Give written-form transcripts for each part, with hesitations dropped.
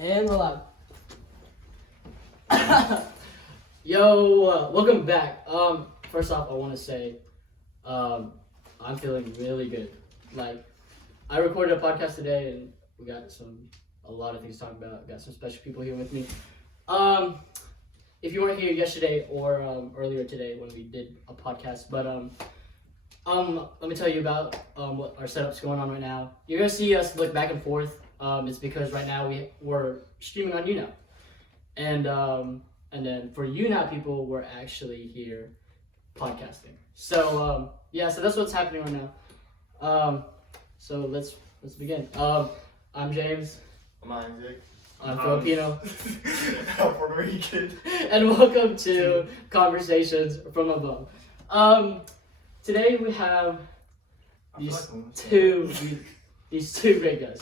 And we're live. Yo, welcome back. First off, I want to say, I'm feeling really good. Like, I recorded a podcast today, and we got a lot of things to talk about. Got some special people here with me. If you weren't here yesterday or earlier today when we did a podcast, but let me tell you about what our setup's going on right now. You're gonna see us look back and forth. It's because right now we're streaming on YouNow, and then for YouNow people, we're actually here podcasting. So so that's what's happening right now. So let's begin. I'm James. I'm Isaac. I'm Filipino. I'm Puerto Rican. And welcome to Conversations from Above. Today we have these two great guys.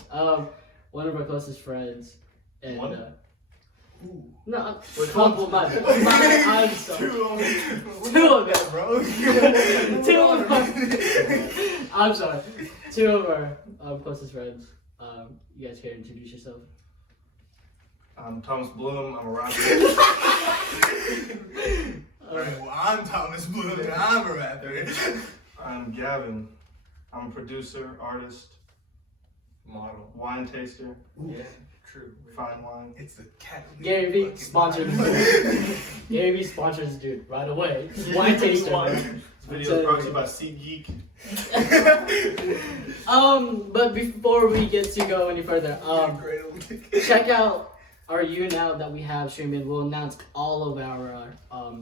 One of our closest friends, and no, we're couple. I'm sorry. Two of them, bro. I'm sorry. Two of our closest friends. You guys care to introduce yourself? I'm Thomas Bloom. I'm a rapper. Alright, well, I'm Thomas Bloom and I'm a rapper. I'm Gavin. I'm a producer, artist, Model. wine taster, Yeah, true. fine wine. It's the cat. Gary V sponsors. Gary V sponsors, dude, right away. Wine taster. This video is brought to you by SeatGeek. But before we get to go any further, check out our YouNow that we have streaming. We'll announce all of our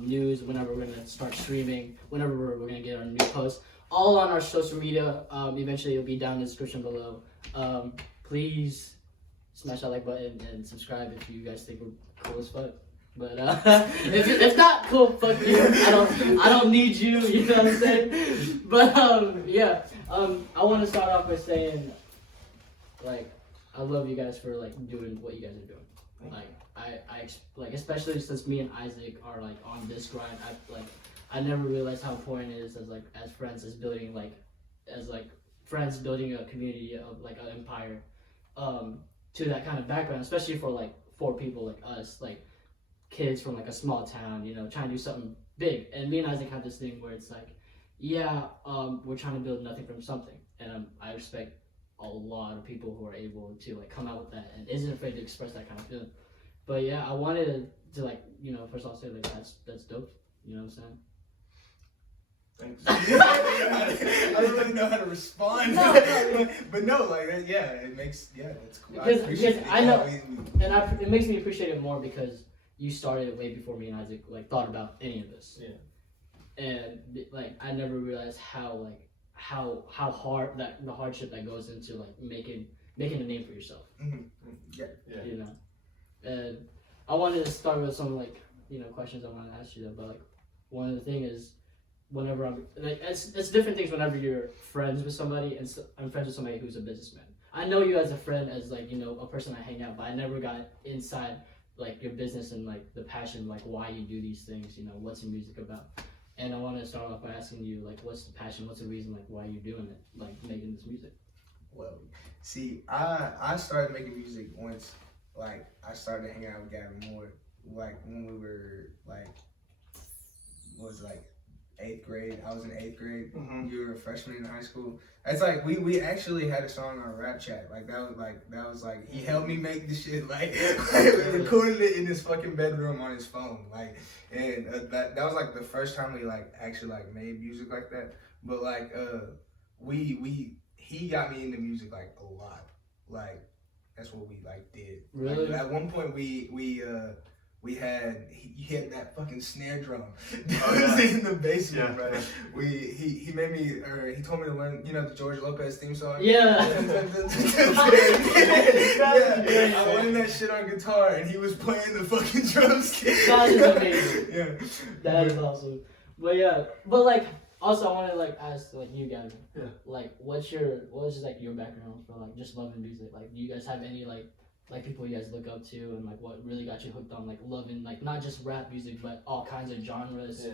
news whenever we're gonna start streaming, whenever we're gonna get our new posts, all on our social media. Eventually it'll be down in the description below. Please smash that like button and subscribe if you guys think we're cool as fuck. But if not, cool, fuck you. I don't need you. You know what I'm saying? But I want to start off by saying, like, I love you guys for like doing what you guys are doing. Like I especially since me and Isaac are like on this grind. I never realized how important it is as friends, building a community of like an empire. To that kind of background, especially for people like us, like kids from like a small town, trying to do something big. And me and Isaac have this thing where it's like, we're trying to build nothing from something, and I respect a lot of people who are able to like come out with that and isn't afraid to express that kind of feeling. But I wanted to like, first of all say like that's dope. You know what I'm saying? Thanks. I don't really know how to respond. But no, like, it makes, that's cool. Because I know, it makes me appreciate it more because you started it way before me and Isaac like thought about any of this. Yeah. And like I never realized how hard the hardship that goes into like making a name for yourself. Mm-hmm. Yeah. And I wanted to start with some like questions I want to ask you though. But like one of the things is whenever I'm like it's different things whenever you're friends with somebody and I'm friends with somebody who's a businessman. I know you as a friend, as like a person I hang out, but I never got inside like your business and like the passion, like why you do these things. What's your music about? And I want to start off by asking you, like, what's the passion? What's the reason, like, why you're doing it, like, making this music? Well, see, I started making music once, like, I started hanging out with Gavin more, like, when we were, like, was like 8th grade. I was in 8th grade. Mm-hmm. You were a freshman in high school. It's like we actually had a song on Rap Chat. That was like he helped me make this shit. Like we recorded it in his fucking bedroom on his phone. Like and that was like the first time we like actually like made music like that. But like he got me into music like a lot. Like that's what we like did. Really? Like, at one point he had that fucking snare drum in the basement, bro. He made me, or he told me to learn, the George Lopez theme song. Yeah. I learned that shit on guitar, and he was playing the fucking drumstick. That is amazing. Yeah. That is awesome. But like, also I want to like ask like you guys, like, what's just like your background for like just loving music? Like, do you guys have any like people you guys look up to, and like what really got you hooked on like loving like not just rap music but all kinds of genres?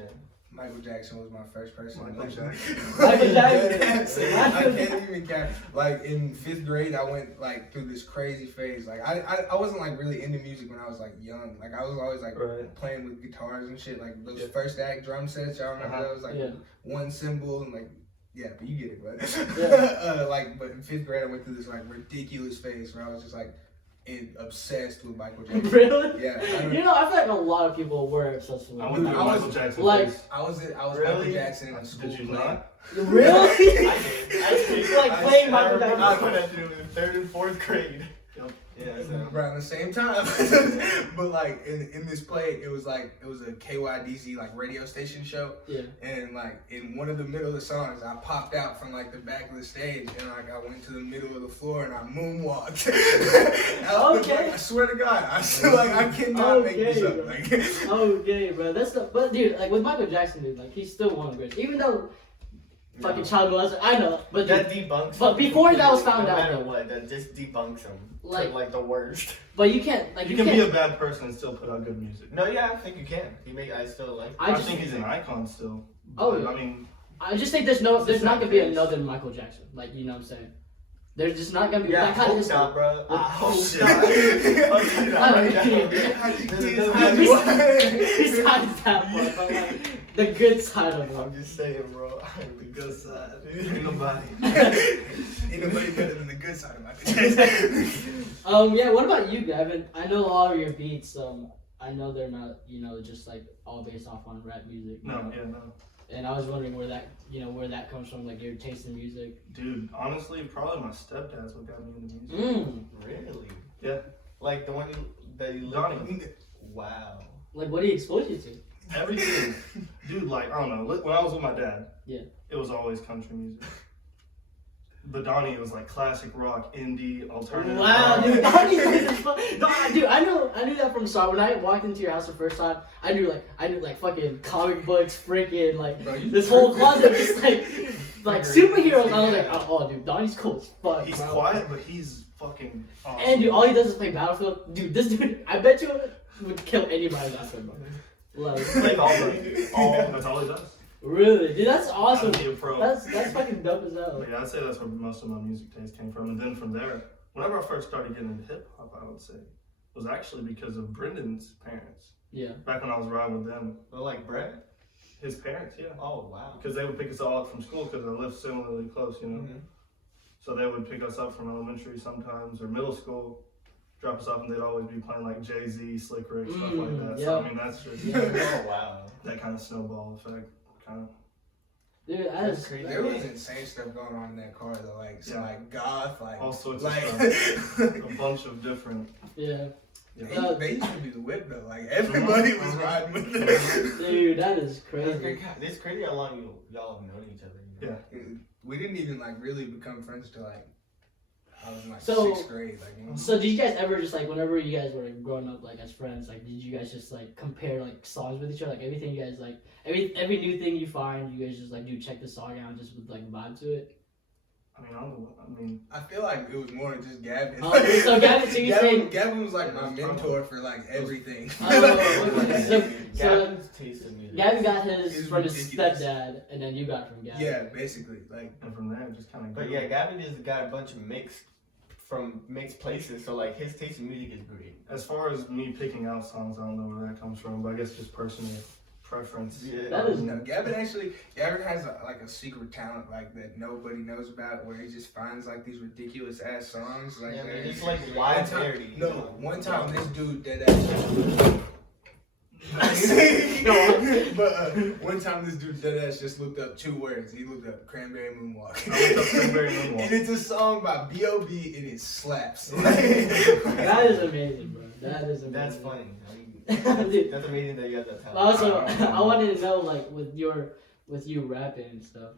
Michael Jackson was my first person. Michael Jackson. Michael Jackson. I can't even count. Like in 5th grade, I went like through this crazy phase. Like I wasn't like really into music when I was like young. Like I was always like playing with guitars and shit. Like those first act drum sets, y'all remember those? Like one cymbal and like. Yeah, but you get it, but but in 5th grade, I went through this like ridiculous phase where I was just like obsessed with Michael Jackson. Really? Yeah. You know, I feel like a lot of people were obsessed with I Michael Jackson. Like, I was really? Michael Jackson in school. Did you not? Really? I did. Like playing Michael Jackson. I went at in 3rd and 4th grade. Yeah, so. Around the same time. But like in this play, it was a KYDZ like radio station show. Yeah. And like in one of the middle of the songs, I popped out from like the back of the stage and like I went to the middle of the floor and I moonwalked. Okay. I swear to God, I cannot make this up. Like, okay, bro. But dude, like with Michael Jackson, dude, like he's still one of the greatest. Even though fucking child molester, I know, but that debunks. But before that was found out, no matter what, that just debunks him. Like the worst. But you can't, like you can be a bad person and still put out good music. No, yeah, I think you can. I still like. I think he's an icon still. Oh, yeah. I mean, I just think there's not gonna be another Michael Jackson. Like, you know what I'm saying? There's just not gonna be that kind of not, bro. I hope Besides that one, but like the good side of it. I'm just saying, bro. The good side. ain't nobody. Ain't nobody better than the good side of Michael Jackson. Yeah. What about you, Gavin? I know all of your beats. I know they're not, just like all based off on rap music. No. And I was wondering where that comes from, like your taste in music. Dude, honestly, probably my stepdad's what got me into music. Really? Yeah. Like the one that you Donnie. Wow. Like, what do you expose you to? Everything. Dude, like, I don't know. When I was with my dad, it was always country music. But Donnie, it was like classic rock, indie, alternative. Wow, dude, Donnie is fun. Dude, I knew that from the start. When I walked into your house the first time, I knew like fucking comic books, freaking like this whole closet, just like superheroes. I was like, oh, dude, Donnie's cool as fuck. He's bro. quiet, but he's fucking awesome. And dude, all he does is play Battlefield. Dude, this dude, I bet you would kill anybody that's him, bro. Like that's all he does. Really? Dude, that's awesome. Be a pro. That's fucking dope as hell. But yeah, I'd say that's where most of my music taste came from. And then from there, whenever I first started getting into hip hop, I would say, was actually because of Brendan's parents. Yeah. Back when I was riding with them. Well, like Brett? His parents, yeah. Oh, wow. Because they would pick us all up from school because I lived similarly close, Mm-hmm. So they would pick us up from elementary sometimes or middle school, drop us off, and they'd always be playing like Jay-Z, Slick Rick, stuff like that. Yeah. So I mean, that's just Oh, wow. that kind of snowball effect. Dude, that's crazy. There was insane stuff going on in that car though, like like goth, like all sorts like, of stuff. A bunch of different. Yeah. They used to be the whip though, like everybody was riding with them. Dude, that is crazy. It's crazy how long y'all have known each other. Yeah. We didn't even like really become friends till like I was in like So- 6th grade, like. So did you guys ever just like whenever you guys were growing up like as friends, like did you guys just like compare like songs with each other, like everything you guys like every new thing you find, you guys just like check the song out and just would like vibe to it? I feel like it was more than just Gavin. Oh, so Gavin, so you're saying Gavin was like my mentor for like everything. Gavin's taste in music. Gavin got his It's from his ridiculous. stepdad, and then you got from Gavin. Yeah, basically, like. And from there, it just kind of. But yeah, Gavin just got a bunch of mixed places, so like his taste in music is great. As far as me picking out songs, I don't know where that comes from, but I guess just personal preference. Yeah. That is No, Gavin has a secret talent like that nobody knows about, where he just finds like these ridiculous ass songs. Like, Yeah, man, it's like wide one time- variety. No, one time this dude did that. One time this dude deadass just looked up 2 words. He looked up cranberry moonwalk. I looked up Cranberry Moonwalk. And it's a song by B.O.B. and it slaps. That is amazing, bro. That is amazing. That's funny. Dude, That's amazing that you have that talent. also, I wanted to know, like, with you rapping and stuff,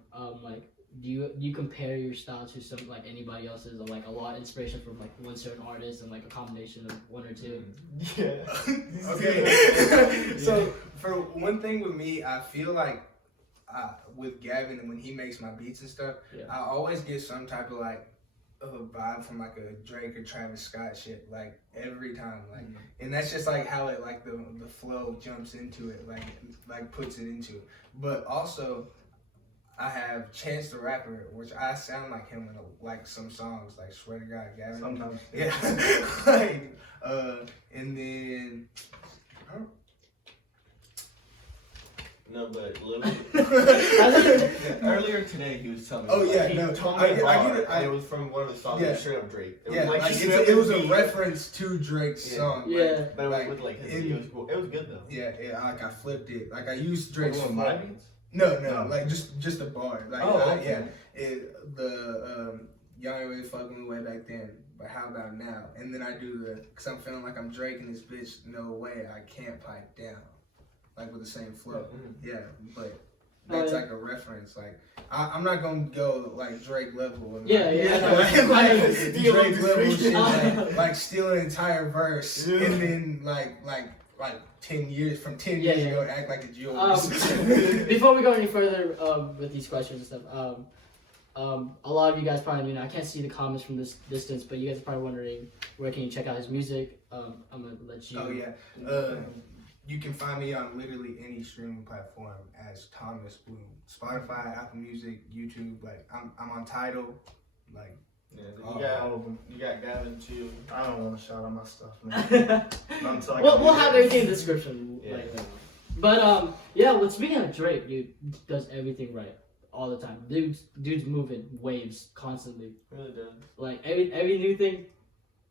like, do you compare your style to some like anybody else's, or like a lot of inspiration from like one certain artist and like a combination of one or two? Yeah. Okay. So for one thing with me, I feel like with Gavin, and when he makes my beats and stuff, I always get some type of like of a vibe from like a Drake or Travis Scott shit, like every time, like, and that's just like how it like the flow jumps into it, like puts it into it. But also, I have Chance the Rapper, which I sound like him in like some songs, like Swear to God, Gavin. Sometimes. Yeah. Like, and then. No, but literally, earlier today he was telling me. Oh yeah, he no, told me I get it. and it was from one of the songs Yeah. straight up Drake. It Yeah, was like it was a reference to Drake's song. Yeah. Like, But it like, was with like his, it was cool. It was good though. yeah, like I flipped it. Like I used Drake's With flow. my beats? No, No. like just a bar. Like okay. Y'all ain't really fucking with way back then, but how about now? And then I do cause I'm feeling like I'm Drake and this bitch. No way, I can't pipe down, like with the same flow. Yeah, but that's like a reference. Like I'm not gonna go like Drake level. And Yeah, like yeah. Drake level shit. Like steal an entire verse and then like 10 years from 10 years Yeah. ago act like it's yours. Before we go any further with these questions and stuff, a lot of you guys probably I can't see the comments from this distance, but you guys are probably wondering where can you check out his music. I'm gonna let you. Oh yeah. You can find me on literally any streaming platform as Thomas Bloom. Spotify, Apple Music, YouTube. Like I'm on Tidal. Like You got Gavin too. I don't want to shout out my stuff, man. Not until I we'll have everything in the description Yeah. right now. But yeah. Well, speaking of Drake, dude does everything right all the time. Dude's moving waves constantly. Really does. Like every new thing,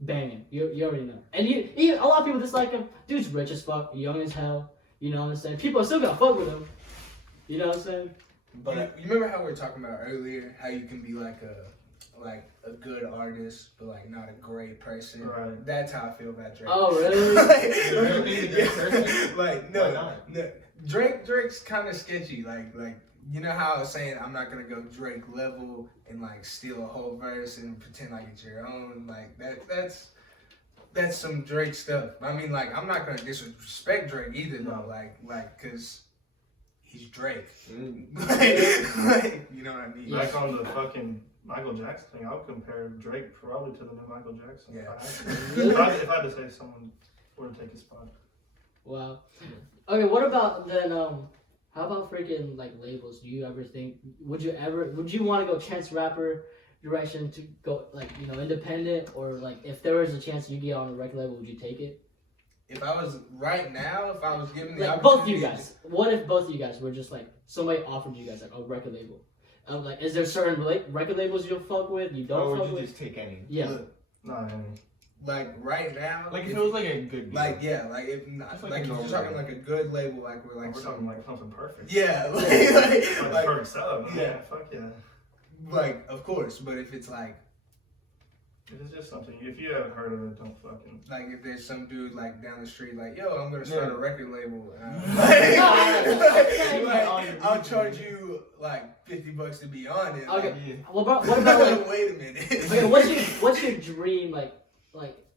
banging. You already know. And a lot of people dislike him. Dude's rich as fuck, young as hell. You know what I'm saying? People are still gonna fuck with him. You know what I'm saying? But you remember how we were talking about earlier how you can be like a good artist but like not a great person. Right. That's how I feel about Drake. Oh really? Really being a good person? Like Why no, not? no. Drake's kind of sketchy. Like you know how I was saying I'm not gonna go Drake level and like steal a whole verse and pretend like it's your own. Like that's some Drake stuff. I mean, like I'm not gonna disrespect Drake either though. Like cause he's Drake. Like, you know what I mean? Yeah. Back on the fucking Michael Jackson thing, I would compare Drake probably to the new Michael Jackson. Yeah. If I had to say someone were to take his spot. Wow. Okay, what about then? How about freaking like labels? Do you ever think? Would you want to go Chance Rapper direction to go like independent, or like if there was a chance you get on a record label, would you take it? If I was given the Like opportunity, both of you guys. What if both of you guys were just like somebody offered you guys like a record label? Like, is there certain record labels you'll fuck with? You don't Or fuck would you with? just take any? Yeah. Look, No, like right now, Like if it was like a good deal. like yeah, like if not, Just like like a if you're normal talking label. like a good label, like we're like we're talking like something perfect. yeah, Like perfect setup. yeah. Yeah, fuck yeah. like of course, but if it's like If it's just something, if you haven't heard of it, don't fucking. like if there's some dude like down the street like yo I'm gonna start a record label I'll charge you like $50 to be on it. Okay. Like, Well, what about like? wait a minute. Okay, what's your dream like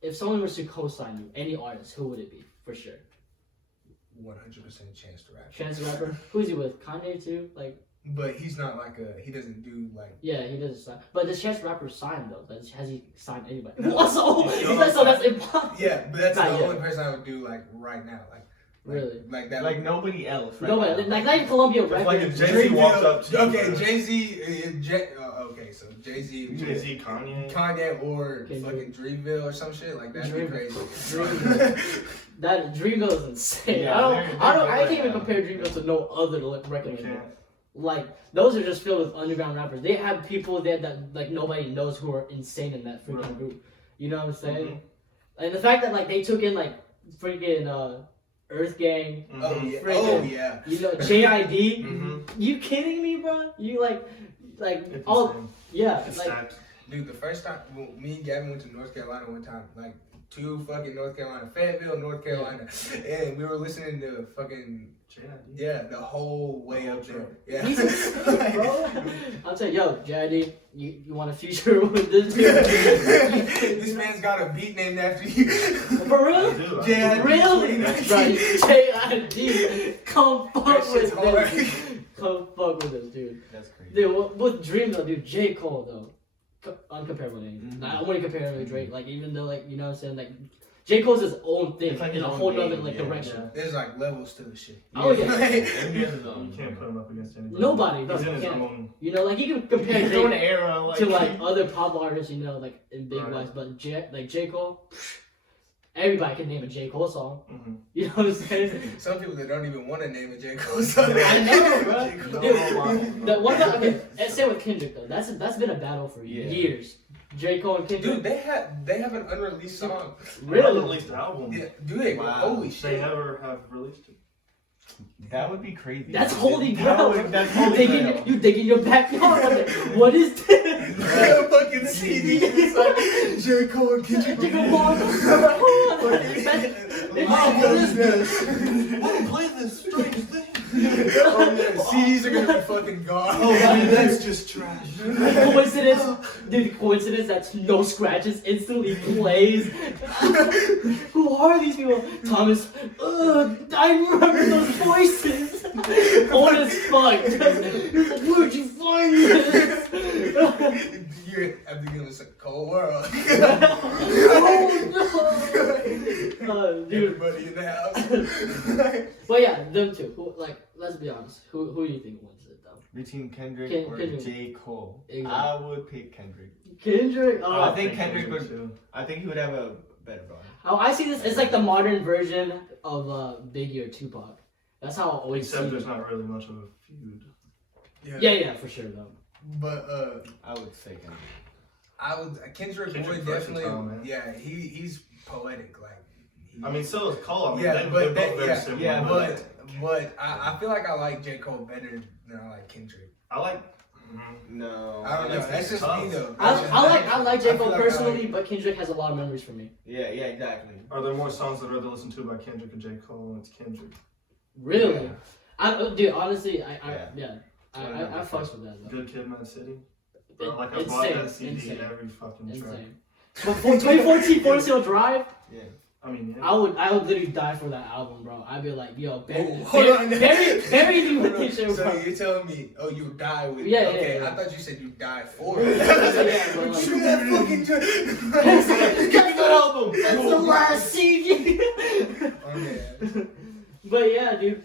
if someone was to co-sign you, any artist, who would it be for sure? 100% Chance the Rapper. Chance the Rapper. Who's he with? Kanye too? Like. But he's not like he doesn't do like. Yeah, he doesn't sign. But does Chance the Rapper sign though? Has he signed anybody? So that's impossible. Yeah, but that's Not the yet. only person I would do like right now. Like Really? Like that. Like nobody else. Right No, now. like not even Columbia It's like Records. if Jay-Z walked up to you. Okay, bro. Jay-Z. Okay, so Jay-Z. Jay-Z, Kanye. Kanye or Kendrick. fucking Dreamville or some shit like that'd be Dreamville. crazy. That Dreamville is insane. Yeah, I can't even now. compare Dreamville to no other record You label. can't. Like those are just filled with underground rappers. They have people there that like nobody knows who are insane in that freaking Right. group. You know what I'm saying? Mhm. And the fact that like they took in like freaking Earth Gang, Oh Mhm. yeah. Freaking- Oh yeah. you know JID. Mhm. You kidding me, bro? You like It's all insane. yeah It's like stacked. Dude, the first time me and Gavin went to North Carolina one time, like to fucking North Carolina, Fayetteville, North Carolina, and we were listening to fucking JID. the whole way The whole up there. trip. Yeah, he's insane, bro. I'll tell you, yo, JID, you want a future with this dude? This man's got a beat named after you. For real? I do. JID. Really? Right, JID, come fuck That with shit's hard. this. Come fuck with this, dude. That's crazy. Dude, with Dream though, dude, J. Cole though. uncomparable to anything. Mhm. I wouldn't compare him to Drake. Like even though like you know what I'm saying like J Cole's his own thing It's like in his a own whole game, nother like yeah. direction. There's like levels to the shit. Oh, yeah. And he has his You own. can't put him up against anybody. Nobody. He's No, in you his can't. own. You know, like you can compare His own Drake era, like, to like other pop artists, you know, like in big Right. wise, but J Cole, everybody can name a J Cole song. Mm-hmm. You know what I'm saying? Some people that don't even want to name a J. Cole song. I know, bro. J. Cole. Dude, the one that okay, and same with Kendrick though. That's been a battle for Yeah. years. J Cole and Kendrick. Dude, they have an unreleased song. really? Released album. Yeah, do they? Wow. Holy They shit. never have released it. That would be crazy. That's holy That grail. would- That's You holy digging, grail. you digging your backyard. What is this? A fucking CD. It's like J. Cole and Kendrick. J. Cole, hold on. Mom, what is this? Wanna play this strange thing? Oh yeah, CDs are gonna be fucking gone. Oh, man, that's just trash. Coincidence, dude. Coincidence that no scratches instantly plays. Who are these people? Thomas. I remember those voices. Old as fuck. He's like, where'd you find this? You're at the beginning of a cold world. Oh no, dude. Everybody in the house. But yeah, them two. Who, like, let's be honest. Who do you think wins it though? Between Kendrick or Kendrick. J. Cole. Exactly. I would pick Kendrick. Kendrick. Oh, I think Kendrick would. too. I think he would have a better bar. how I see this, it's like the modern version of Biggie or Tupac. That's how I always Except see there's it. not really much of a feud. Yeah, for sure though. But I would say Kendrick. Kendrick Kendrick would fresh definitely. as hell, man. Yeah, he's poetic. Like. I mean, so is Cole. I mean, Yeah, they're but both very similar. yeah, but I feel like I like J. Cole better than I like Kendrick. I like. No. I don't know. That's just me though. I like J. I feel Cole like I personally, like- but Kendrick has a lot of memories for me. Yeah, exactly. Are there more songs that I'd rather listen to by Kendrick or J. Cole? And it's Kendrick. Really? Yeah. Dude, honestly, I fucks with that though. Good Kid, Mad City. It- Bro, like I bought insane, that CD insane. every fucking track. Insane. But for 2014 Forest Hill Drive, Yeah. I mean, yeah. I would literally die for that album, bro. I'd be like, yo, hold on. bury me with this shit, So bro. you're telling me, oh, you die with? Yeah, Okay, yeah. I thought you said you die for it. Yeah, but like- You that fucking. That's the album. That's the last CD. Oh yeah. But yeah, dude.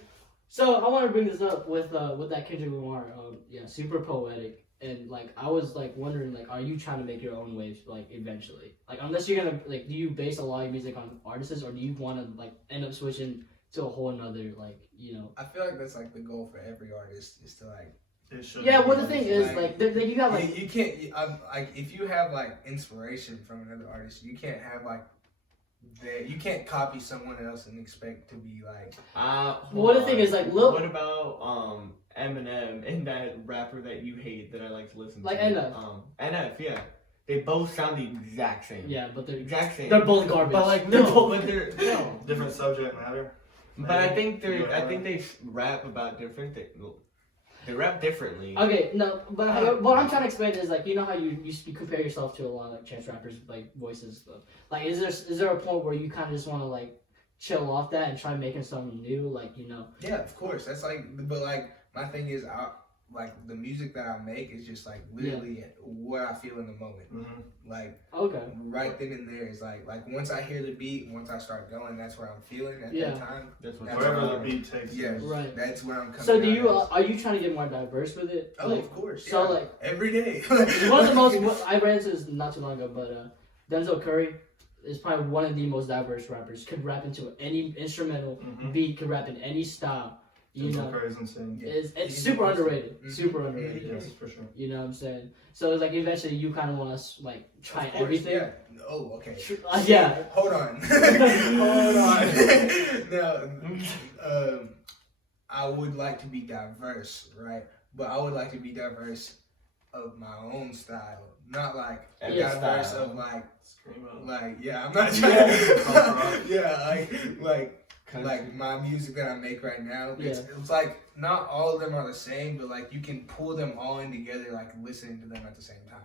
So I want to bring this up with that Kendrick Lamar. Yeah, super poetic. And like I was like wondering like, are you trying to make your own waves like eventually? Like unless you're gonna like, do you base a lot of music on artists or do you want to like end up switching to a whole another like you know? I feel like that's like the goal for every artist is to like. It should Yeah, be. well the thing is like you got like you can't like if you have like inspiration from another artist, you can't have like you can't copy someone else and expect to be like. Well, the thing is, like, Lil- What about Eminem and that rapper that you hate that I like to listen Like to? NF. NF, yeah. They both sound the exact same. yeah, but Exact same. they're both garbage. But like They're no, both- but they're no. Different subject matter. But I think Yeah. I think they rap about different things. They rap differently. Okay, no, but what I'm trying to explain is like you know how you compare yourself to a lot of like chance rappers like voices stuff. Like is there a point where you kind of just want to like chill off that and try making something new like you know? Yeah, of course. That's like, but like my thing is, like the music that I make is just like literally what I feel in the moment. Mm-hmm. Like Okay. right then and there is like once I hear the beat, once I start going, that's what I'm feeling at Yeah. that time. That's what. That's Wherever the right. beat takes Yeah. you. Right. That's where I'm coming. So do out you as. are you trying to get more diverse with it? Oh, Like, of course. so, yeah. like- every day. one of the most what I ran into this not too long ago, but Denzel Curry is probably one of the most diverse rappers. Could rap into any instrumental Mm-hmm. beat, could rap in any style. You know, Curry's insane. Yeah. it's He's super awesome. underrated. Mhm. Super underrated. Yes, for sure. You know what I'm saying? So it's like eventually you kind of want to like try Of course, everything. Yeah. Oh, okay. Yeah. Hold on. Hold on. Now, I would like to be diverse, right? But I would like to be diverse of my own style, not like Every diverse style. of like Scream out. yeah. I'm not trying. Yeah, like my music that I make right now. It's like not all of them are the same, but like you can pull them all in together, like listening to them at the same time.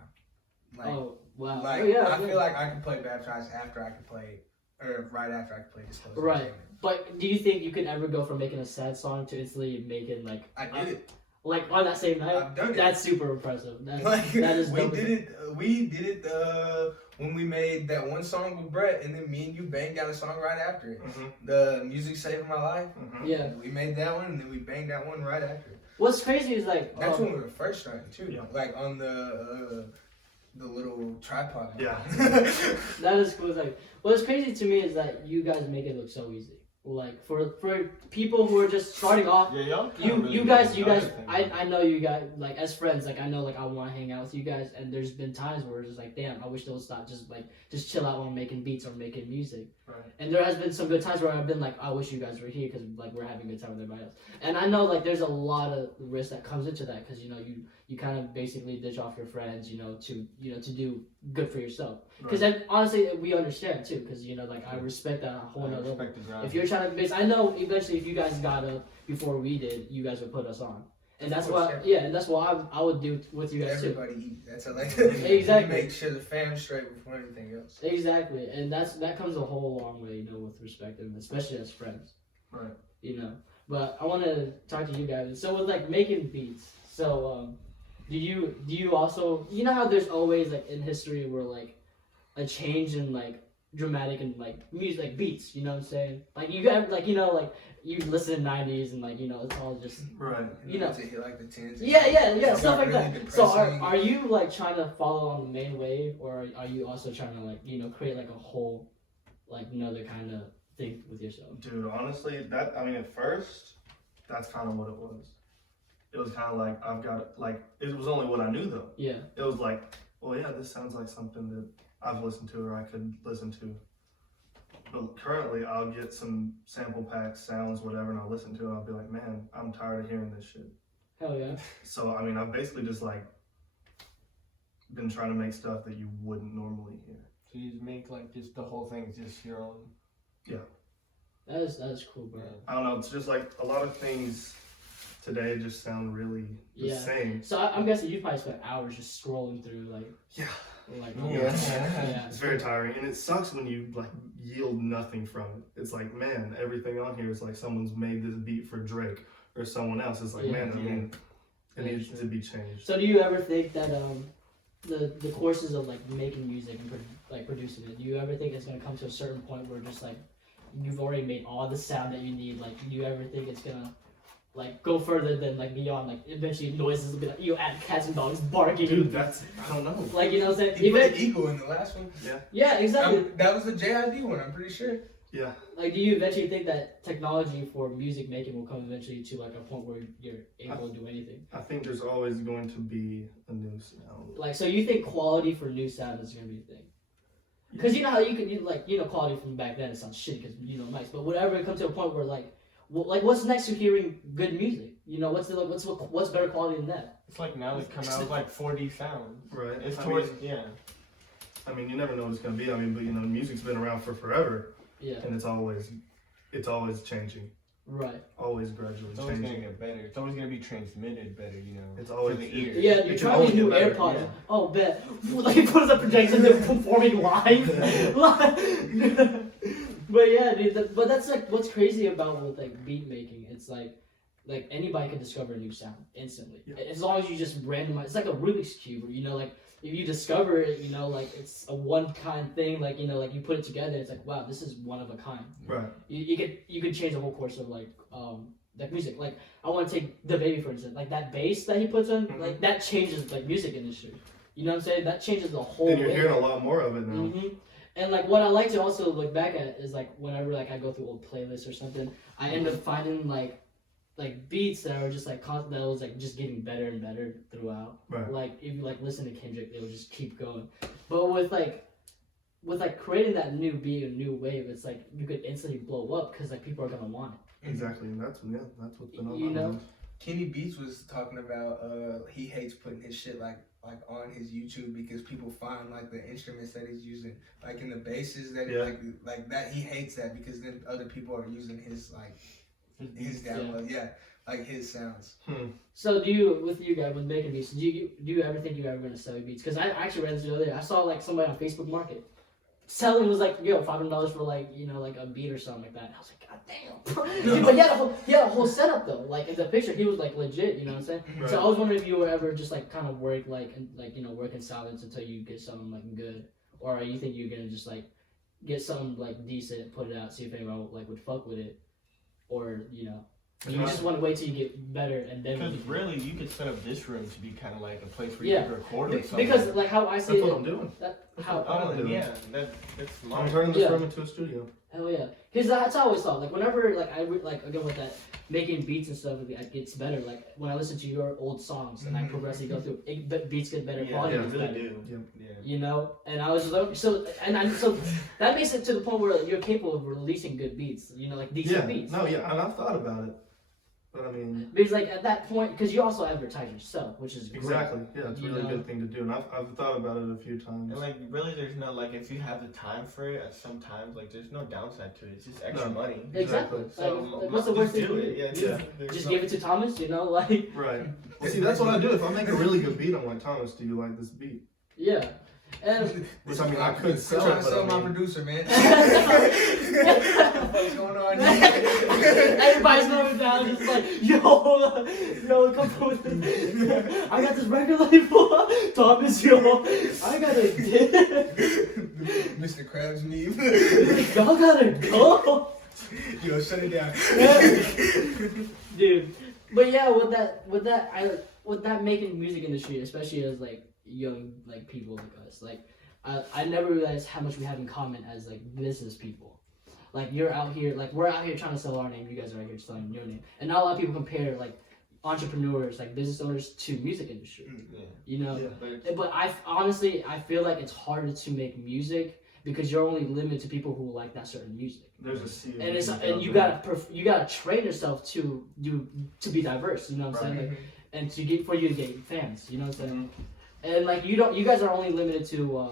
Like, Oh wow. like Oh, yeah. I feel like I could play Baptized after I could play, or right after I could play Disclosure. Right. But do you think you could ever go from making a sad song to instantly making like? I did it. Like on that same night? I've done it. That's super impressive. That is we dope. did it. We did it when we made that one song with Brett, and then me and you banged out a song right after it. The Music Saving My Life. Yeah. We made that one, and then we banged that one right after it. What's crazy is like That's when we were first starting too. Yeah. Like on the little tripod. Yeah. that is cool. It's like what's crazy to me is that you guys make it look so easy. Like for people who are just starting off, Yeah, y'all. you guys, I know you guys like as friends. Like I know like I want to hang out with you guys, and there's been times where it's just like, damn, I wish they would stop just chill out while making beats or making music. Right. And there has been some good times where I've been like, I wish you guys were here because like we're having a good time with everybody else. And I know like there's a lot of risk that comes into that because you know you kind of basically ditch off your friends, to do good for yourself. Because honestly, we understand too. Because like I respect that whole nother level. If you're trying to base, I know eventually if you guys got up before we did, you guys would put us on. And that's why, and that's what I would do with you guys Everybody too. eat. That's like Exactly. Make sure the fam's straight before anything else. Exactly, and that comes a whole long way, with respect, and especially as friends. Right. But I want to talk to you guys. So with like making beats, so do you also how there's always like in history where like a change in like dramatic and like music like beats, you know what I'm saying? Like you got like like you listen in 90s and like it's all just Right. To hit like the 10s. Yeah, stuff like really that. So depressing. are you like trying to follow on the main wave, or are you also trying to like create like a whole like another kind of thing with yourself? Dude, honestly, at first, that's kind of what it was. It was kind of like I've got like it was only what I knew though. Yeah. It was like, well, yeah, this sounds like something that I've listened to or I could listen to. But currently, I'll get some sample packs, sounds, whatever, and I'll listen to it. And I'll be like, man, I'm tired of hearing this shit. Hell yeah. So I've basically just like been trying to make stuff that you wouldn't normally hear. So you just make like just the whole thing just your own. Yeah. That is cool, bro. I don't know. It's just like a lot of things today just sound really the same. So I'm guessing you probably spent hours just scrolling through like. Yeah. Like, yeah. It's very tiring, and it sucks when you like yield nothing from it. It's like, man, everything on here is like someone's made this beat for Drake or someone else. It's like, man, it needs to be changed. So do you ever think that the courses of like making music and like producing it, do you ever think it's gonna come to a certain point where just like you've already made all the sound that you need? Like, do you ever think it's gonna like go further than like beyond like eventually noises will be like you add cats and dogs barking? Dude, I don't know. Like what I'm saying? He put Eagle in the last one. Yeah, exactly. That was the JID one, I'm pretty sure. Yeah. Like, do you eventually think that technology for music making will come eventually to like a point where you're able to do anything? I think there's always going to be a new sound. Like, so you think quality for new sound is gonna be a thing? Because you know how you can quality from back then it sounds shitty because mics, but whatever it comes to a point where like what's next to hearing good music? What's better quality than that? It's like now it's coming out with like 4D sound. Right. It's towards you never know what it's gonna be. But music's been around for forever. Yeah. And it's always changing. Right. Always gradually it's always changing. gonna get better. It's always gonna be transmitted better, It's always to the ear. Yeah, you try these new AirPods. Yeah. Oh, bet. Like, put up projection, they're performing live. But yeah, dude. But that's like what's crazy about with like beat making. It's like anybody can discover a new sound instantly, as long as you just randomize. It's like a Rubik's cube, where like if you discover it, like it's a one kind thing. Like like you put it together, it's like wow, this is one of a kind. Right. You could change the whole course of like music. Like I want to take the baby for instance. Like that bass that he puts in, like that changes like music industry. You know what I'm saying? That changes the whole. And you're hearing a lot more of it now. Mm-hmm. And like what I like to also look back at is like whenever like I go through old playlists or something, I end up finding like beats that are just like that was like just getting better and better throughout. Right. Like if you like listen to Kendrick, it will just keep going. But with creating that new beat, a new wave, it's like you could instantly blow up because like people are gonna want it. Exactly, and that's what's been on you my know. mind. Kenny Beats was talking about he hates putting his shit like on his YouTube because people find like the instruments that he's using like in the basses that like that he hates that because then other people are using his his download like his sounds. So do you with making beats? Do you ever think you're ever gonna sell your beats? Because I actually read this the other day. I saw like somebody on Facebook Market selling was like, yo, $500 for like, you know, like a beat or something like that. And I was like, God damn. But he had a whole setup though. Like in the picture, he was like legit. You know what I'm saying? Right. So I was wondering if you were ever just like kind of work you know, work in silence until you get something like good, or you think you're gonna just like get something like decent, put it out, see if anyone like would fuck with it, or you know. You just want to wait till you get better and then. Because really, you could set up this room to be kind of like a place where Yeah. you can record or something. Because like how I see That's it, what I'm doing. That's I'm smart. turning this Yeah. room into a studio. hell yeah, because that's how I always thought. Like whenever like again with that making beats and stuff, it gets better. Like when I listen to your old songs and I progressively go through, beats get better, quality Yeah, gets really better. do. Yeah. You know, and I was like, so that makes it to the point where you're capable of releasing good beats. You know, like decent beats. No, yeah, and I've thought about it, but I mean. Because like at that point, because you also advertise yourself, which is great. Exactly. Yeah, it's a You really know? good thing to do, and I've thought about it a few times. And like really, there's no like if you have the time for it. At some times, like there's no downside to it. It's just extra money. Exactly. So Like, what's the worst thing do you it? do? Yeah. Just give it to Thomas. You know, like Right. Well, see, that's what I do. If I make a really good beat, I'm like, Thomas, do you like this beat? yeah. And Which I mean, I could sell trying it, to but sell I my mean, producer, man. What's going on here? Everybody's going down, just like, yo, come on with it. I got this record label, Thomas, yo, I got it. Mr. Krabs meme. Y'all gotta go. Yo, shut it down. Dude, but yeah, with that making music industry, especially as like young like people like us, like I never realized how much we have in common as like business people. Like you're out here, like we're out here trying to sell our name. You guys are out here selling your name, and not a lot of people compare like entrepreneurs, like business owners, to music industry. Yeah. You know, Yeah. but I honestly feel like it's harder to make music because you're only limited to people who like that certain music. there's a sea of And it's music out you there. gotta train yourself to be diverse. You know what I'm saying? Like, and to get for you to get fans. You know what I'm saying? And like you guys are only limited to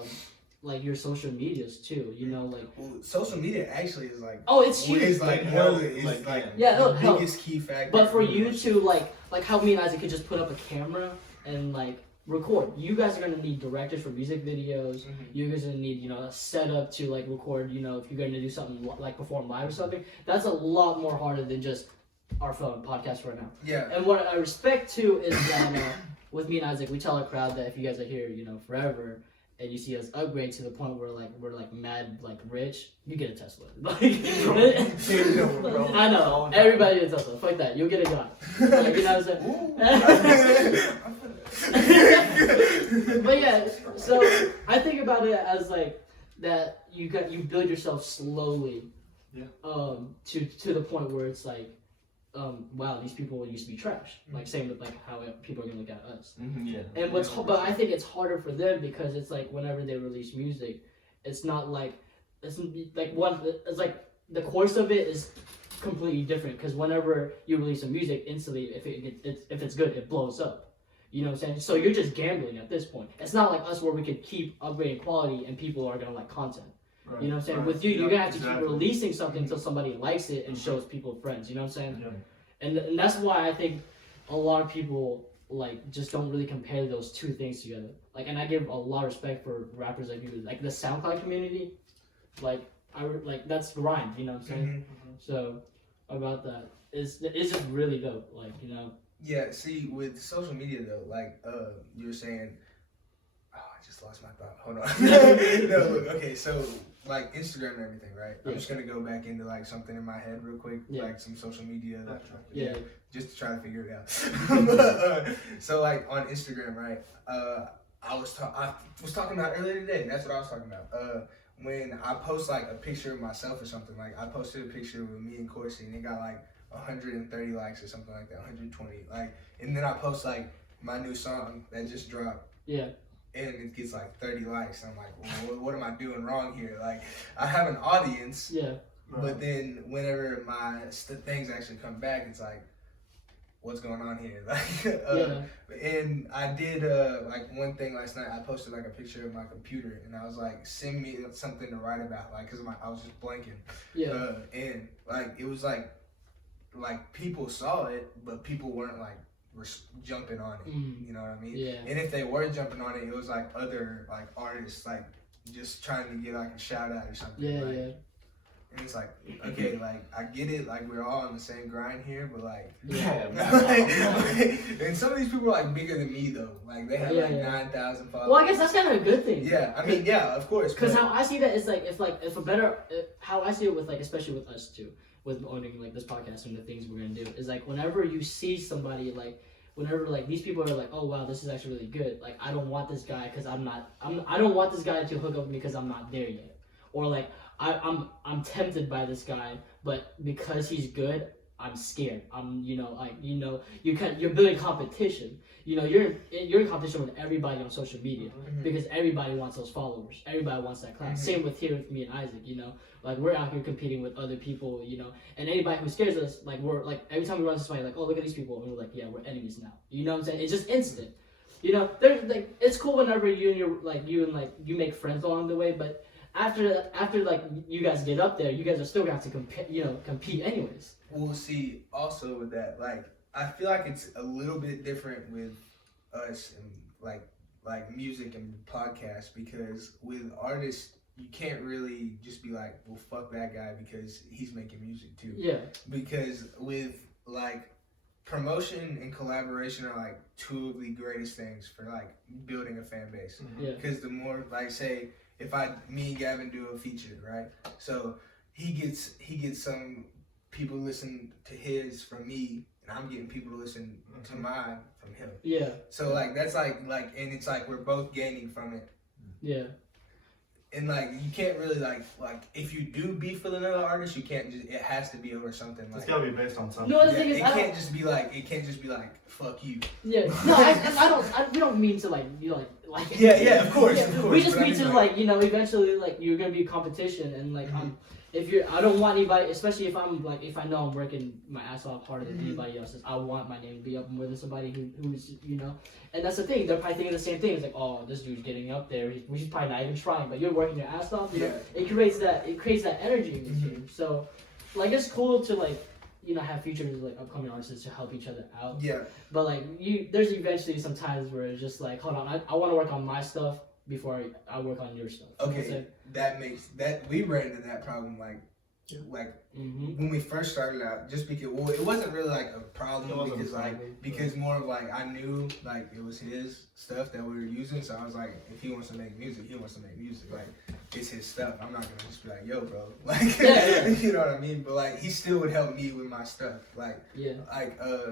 like your social medias too. You know, like Well, social media actually is like it's huge. It's like Help, it's like, like yeah, it'll the help. biggest key factor. But for you to like how me and Isaac could just put up a camera and like record. You guys are gonna need directors for music videos. You guys are gonna need a setup to like record. You know, if you're gonna do something like perform live or something, that's a lot more harder than just our phone podcast right now. Yeah. And what I respect too is that with me and Isaac, we tell our crowd that if you guys are here, forever, and you see us upgrade to the point where like we're like mad like rich, you get a Tesla. Like, I know everybody gets a Tesla. Fuck that, you'll get a gun. Like, you know what I'm saying? But yeah, so I think about it as like that you build yourself slowly, to the point where it's like. Wow, these people used to be trash. Like same with like how people are gonna look at us. Yeah. And but I think it's harder for them because it's like whenever they release music, it's not like it's like the course of it is completely different because whenever you release a music, instantly if it's good, it blows up. You know what I'm saying? So you're just gambling at this point. It's not like us where we could keep upgrading quality and people are gonna like content. Right. You know what I'm saying? Right. With you, you're gonna have to keep Exactly. releasing something until somebody likes it and shows people friends. You know what I'm saying? Yeah. And that's why I think a lot of people like just don't really compare those two things together. Like, and I give a lot of respect for rappers like you, like the SoundCloud community. Like, that's grind. You know what I'm saying? So about that, it's just really dope. Like, Yeah. See, with social media though, like you were saying. Oh, I just lost my thought. Hold on. No, look, okay, so like Instagram and everything, right? I'm just gonna go back into like something in my head real quick, like some social media, just to try to figure it out. So like on Instagram, right? I was talking about earlier today. That's what I was talking about. When I post like a picture of myself or something, like I posted a picture with me and Corsi, and it got like 130 likes or something like that, 120. Like, and then I post like my new song that just dropped. Yeah. And it gets like 30 likes. I'm like, well, what am I doing wrong here? Like, I have an audience. Yeah. But then whenever my things actually come back, it's like, what's going on here? Like, and I did like one thing last night. I posted like a picture of my computer, and I was like, send me something to write about, like, cause I was just blanking. Yeah. And like it was like people saw it, but people weren't like jumping on it. You know what I mean? Yeah. And if they were jumping on it, it was like other like artists like just trying to get like a shout out or something. Yeah, like, yeah. And it's like, okay, like I get it, like we're all on the same grind here, but like, and some of these people are like bigger than me though. Like they have 9,000 followers. Well, I guess that's kind of a good thing. Yeah, I mean, yeah, of course. Because how I see that is how I see it with like, especially with us too, with owning like this podcast and the things we're gonna do is like whenever you see somebody like. Whenever like these people are like, oh wow, this is actually really good. Like I don't want this guy because I don't want this guy to hook up with me because I'm not there yet. Or like I'm tempted by this guy, but because he's good, I'm scared. You're building competition. You're in competition with everybody on social media because everybody wants those followers. Everybody wants that clout. Same with me and Isaac. Like we're out here competing with other people. And anybody who scares us, like we're like every time we run into somebody, like oh look at these people, and we're like yeah we're enemies now. You know what I'm saying? It's just instant. There's like it's cool whenever you make friends along the way, but after like you guys get up there, you guys are still gonna have to compete anyways. We'll see. Also with that, like I feel like it's a little bit different with us and like music and podcasts because with artists you can't really just be like, well fuck that guy because he's making music too. Yeah. Because with like promotion and collaboration are like two of the greatest things for like building a fan base. Yeah. Because the more like say if me and Gavin do a feature, right? So he gets some people listen to his from me, and I'm getting people to listen to mine from him. Yeah. So like that's like and it's like we're both gaining from it. Yeah. And like you can't really like if you do beef with another artist, you can't just it has to be over something like it's gotta be based on something. No, the thing is, it can't just be like fuck you. Yeah. No, we don't mean to like Yeah, of course. Yeah, of course. we just mean to like eventually like you're gonna be competition and like I don't want anybody, especially if I know I'm working my ass off harder than anybody else's, I want my name to be up more than somebody who's and that's the thing, they're probably thinking the same thing. It's like, oh, this dude's getting up there, he's probably not even trying, but you're working your ass off. It creates that energy in your team. So like it's cool to like have features like upcoming artists to help each other out. Yeah. But like there's eventually some times where it's just like, hold on, I want to work on my stuff before I work on your stuff. Okay, we ran into that problem when we first started out. Just because it wasn't really like a problem because more of like I knew like it was his stuff that we were using, so I was like, if he wants to make music, he wants to make music. Like it's his stuff. I'm not gonna just be like, yo, bro, like you know what I mean. But like he still would help me with my stuff,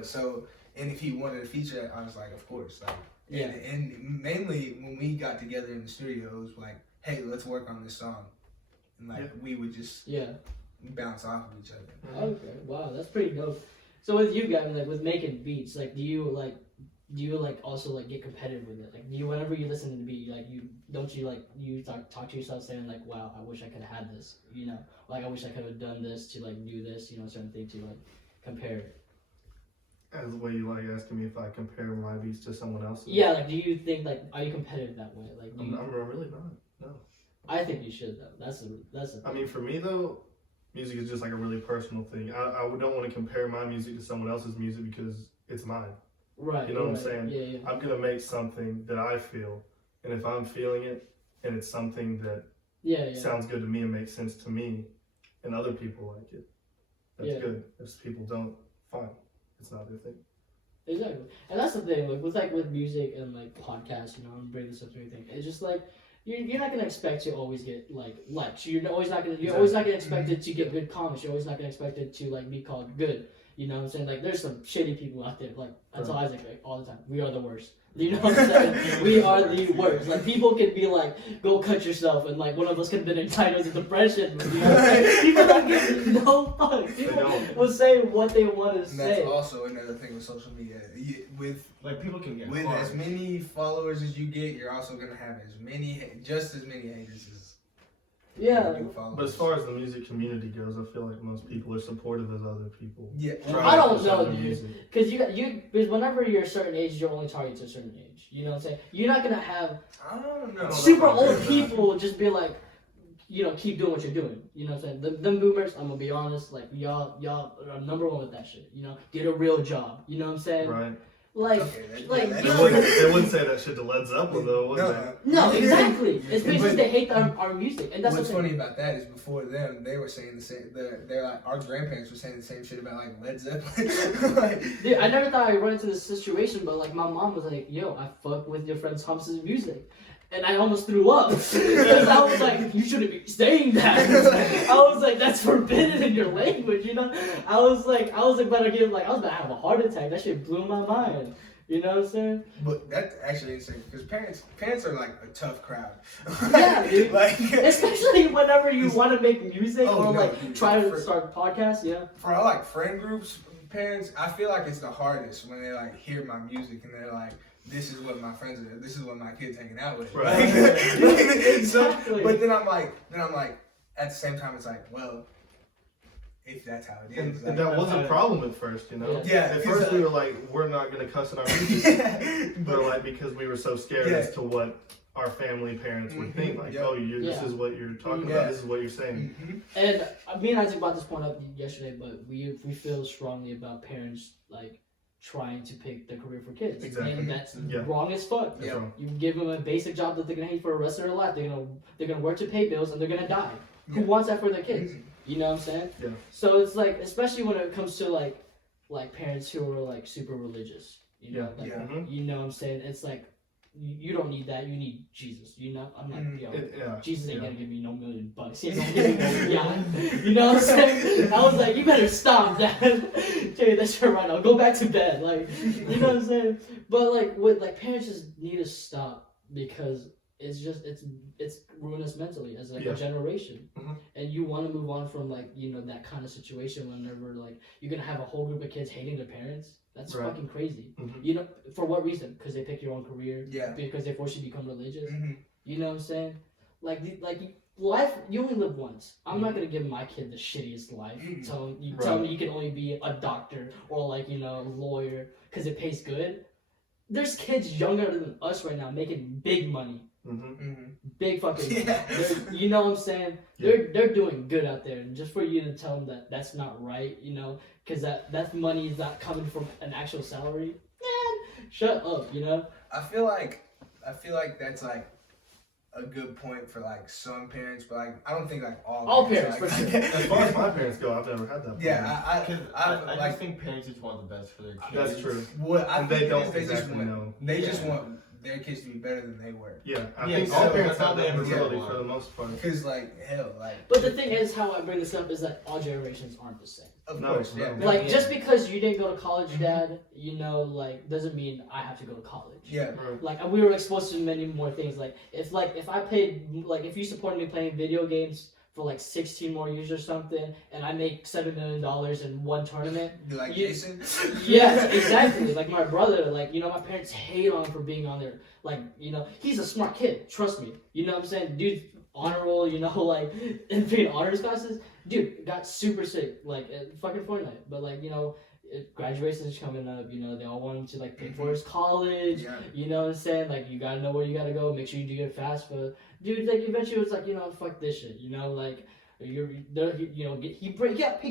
so. And if he wanted to feature it, I was like, of course, like. Yeah. And mainly when we got together in the studio, it was like, hey, let's work on this song. And like we would just bounce off of each other. Okay, wow, that's pretty dope. So with you guys, like with making beats, like do you also like get competitive with it? Like do you whenever you listen to the beat, like you talk to yourself saying like, wow, I wish I could have had this, like I wish I could have done this to like do this, certain thing to like compare it. As the way you like asking me if I compare my beats to someone else's. Yeah, like do you think like are you competitive that way? Like I'm really not. No. I think you should though. That's a I mean, for me though, music is just like a really personal thing. I don't want to compare my music to someone else's music because it's mine. Right. You know what I'm saying? Yeah. I'm gonna make something that I feel, and if I'm feeling it, and it's something that sounds good to me and makes sense to me, and other people like it, that's good. If people don't, fine. It's not their thing. Exactly, and that's the thing. Like with music and like podcasts, I'm bringing this up to anything. It's just like you're not gonna expect to always get like likes. You're always not gonna expect it to get good comments. You're always not gonna expect it to like be called good. You know what I'm saying? Like there's some shitty people out there. Like I tell Isaac like, all the time, we are the worst. You know what I'm saying? We are the worst. Like people can be like, go cut yourself, and like one of us could have been diagnosed with depression. You know what I'm saying? People don't give no fuck. People will say what they want to say. That's also another thing with social media. With like people can get with hard. as many followers as you get, you're also gonna have just as many haters as But as far as the music community goes, I feel like most people are supportive as other people. Yeah, I don't know, dude. Because whenever you're a certain age, you're only targeted to a certain age. You know what I'm saying? You're not gonna have super old people just be like, keep doing what you're doing. You know what I'm saying? Them boomers, I'm gonna be honest, like y'all are number one with that shit. Get a real job. You know what I'm saying? Right. Like, Okay, like that- you They know, wouldn't say that shit to Led Zeppelin though, would they? no, exactly. It's because But- they hate our music, and that's What's the thing. funny about that is before them, they were saying the same. They're like our grandparents were saying the same shit about like Led Zeppelin. Like, Dude, I never thought I'd run into this situation, but like my mom was like, "Yo, I fuck with your friend Thompson's music," and I almost threw up because I was like, "You shouldn't be saying that." I was like, "That's forbidden in your language," you know. I was about to give I was about to have a heart attack. That shit blew my mind. You know what I'm saying? but that's actually insane because parents are like a tough crowd. Yeah, dude. Like Especially whenever you want to make music Oh, or no, like dude, try to for- start podcasts. Yeah. for our like friend groups, parents, I feel like it's the hardest when they like hear my music and they're like, "This is what my friends are. This is what my kids hanging out with." Right. Exactly. But then I'm like, at the same time, it's like, well, if that's how it And, is, and like, that was a problem at first, you know? Yeah, At 'cause, first we were like, we're not going to cuss in our music. but But like, because we were so scared Yeah. as to what our family parents would think. Like, Yep. oh, this Yeah. is what you're talking Yeah. about. This is what you're saying. Mhm. And me and Isaac brought this point up yesterday, but we feel strongly about parents like trying to pick their career for kids. Exactly. And that's Yeah. wrong as fuck. That's Yeah. wrong. You give them a basic job that they're gonna hate for the rest of their life. They're gonna work to pay bills and they're gonna die. Who Yeah. wants that for their kids? You know what I'm saying? Yeah. So it's like, especially when it comes to like parents who are like super religious. You know, Yeah. like, Yeah. Mhm. you know what I'm saying? It's like you don't need that. You need Jesus. You know, I'm like, yo, Yeah. Jesus ain't Yeah. gonna give me no $1,000,000. He ain't gonna give me no yacht. You know what I'm saying? I was like, you better stop that. Tell you that shit right now. Go back to bed. Like, you know what I'm saying? But like parents just need to stop because it's ruinous mentally as like Yeah. a generation. Mhm. And you want to move on from like, you know, that kind of situation whenever like you're gonna have a whole group of kids hating their parents. That's Right. fucking crazy. Mhm. You know, for what reason? Because they pick your own career. Yeah. Because they force you to become religious. Mhm. You know what I'm saying? Life, you only live once. I'm not gonna give my kid the shittiest life. Mhm. Tell me you can only be a doctor or like, you know, a lawyer because it pays good. There's kids younger than us right now making big money, Mhm. Mhm. big fucking. Yeah. You know what I'm saying? Yeah. They're doing good out there, and just for you to tell them that that's not right, you know, because that money is not coming from an actual salary. Man, shut up, you know. I feel like that's like a good point for like some parents, but like I don't think like All parents, like, for sure. As far as my parents go, I've never had that. Yeah, I I like just think parents just want the best for their kids. That's true. what I And think they it don't is they just exactly want know. they just Yeah. want their kids to be better than they were. Yeah, I Yeah, think so all parents that's how have they that ever mentality want. for the most part. Because like hell, like But the thing is, how I bring this up is that all generations aren't the same. of No, course, yeah, no. Like yeah. just because you didn't go to college, Mhm. Dad, you know, like doesn't mean I have to go to college. yeah. Right. Like we were exposed to many more things. Like if I played, like if you supported me playing video games for like 16 more years or something, and I make $7 million in one tournament. Be like You- Jason. Yeah, exactly. Like my brother, like, you know, my parents hate on him for being on there. Like, you know, he's a smart kid. Trust me. You know what I'm saying? Dude, honor roll, you know, like in being honors classes. Dude, got super sick, like at fucking Fortnite. But like, you know, graduation is coming up. You know, they all want him to like pick for his college. Yeah. You know what I'm saying? Like, you gotta know where you gotta go. Make sure you do it fast. But dude, like eventually it was like, you know, fuck this shit. You know, like he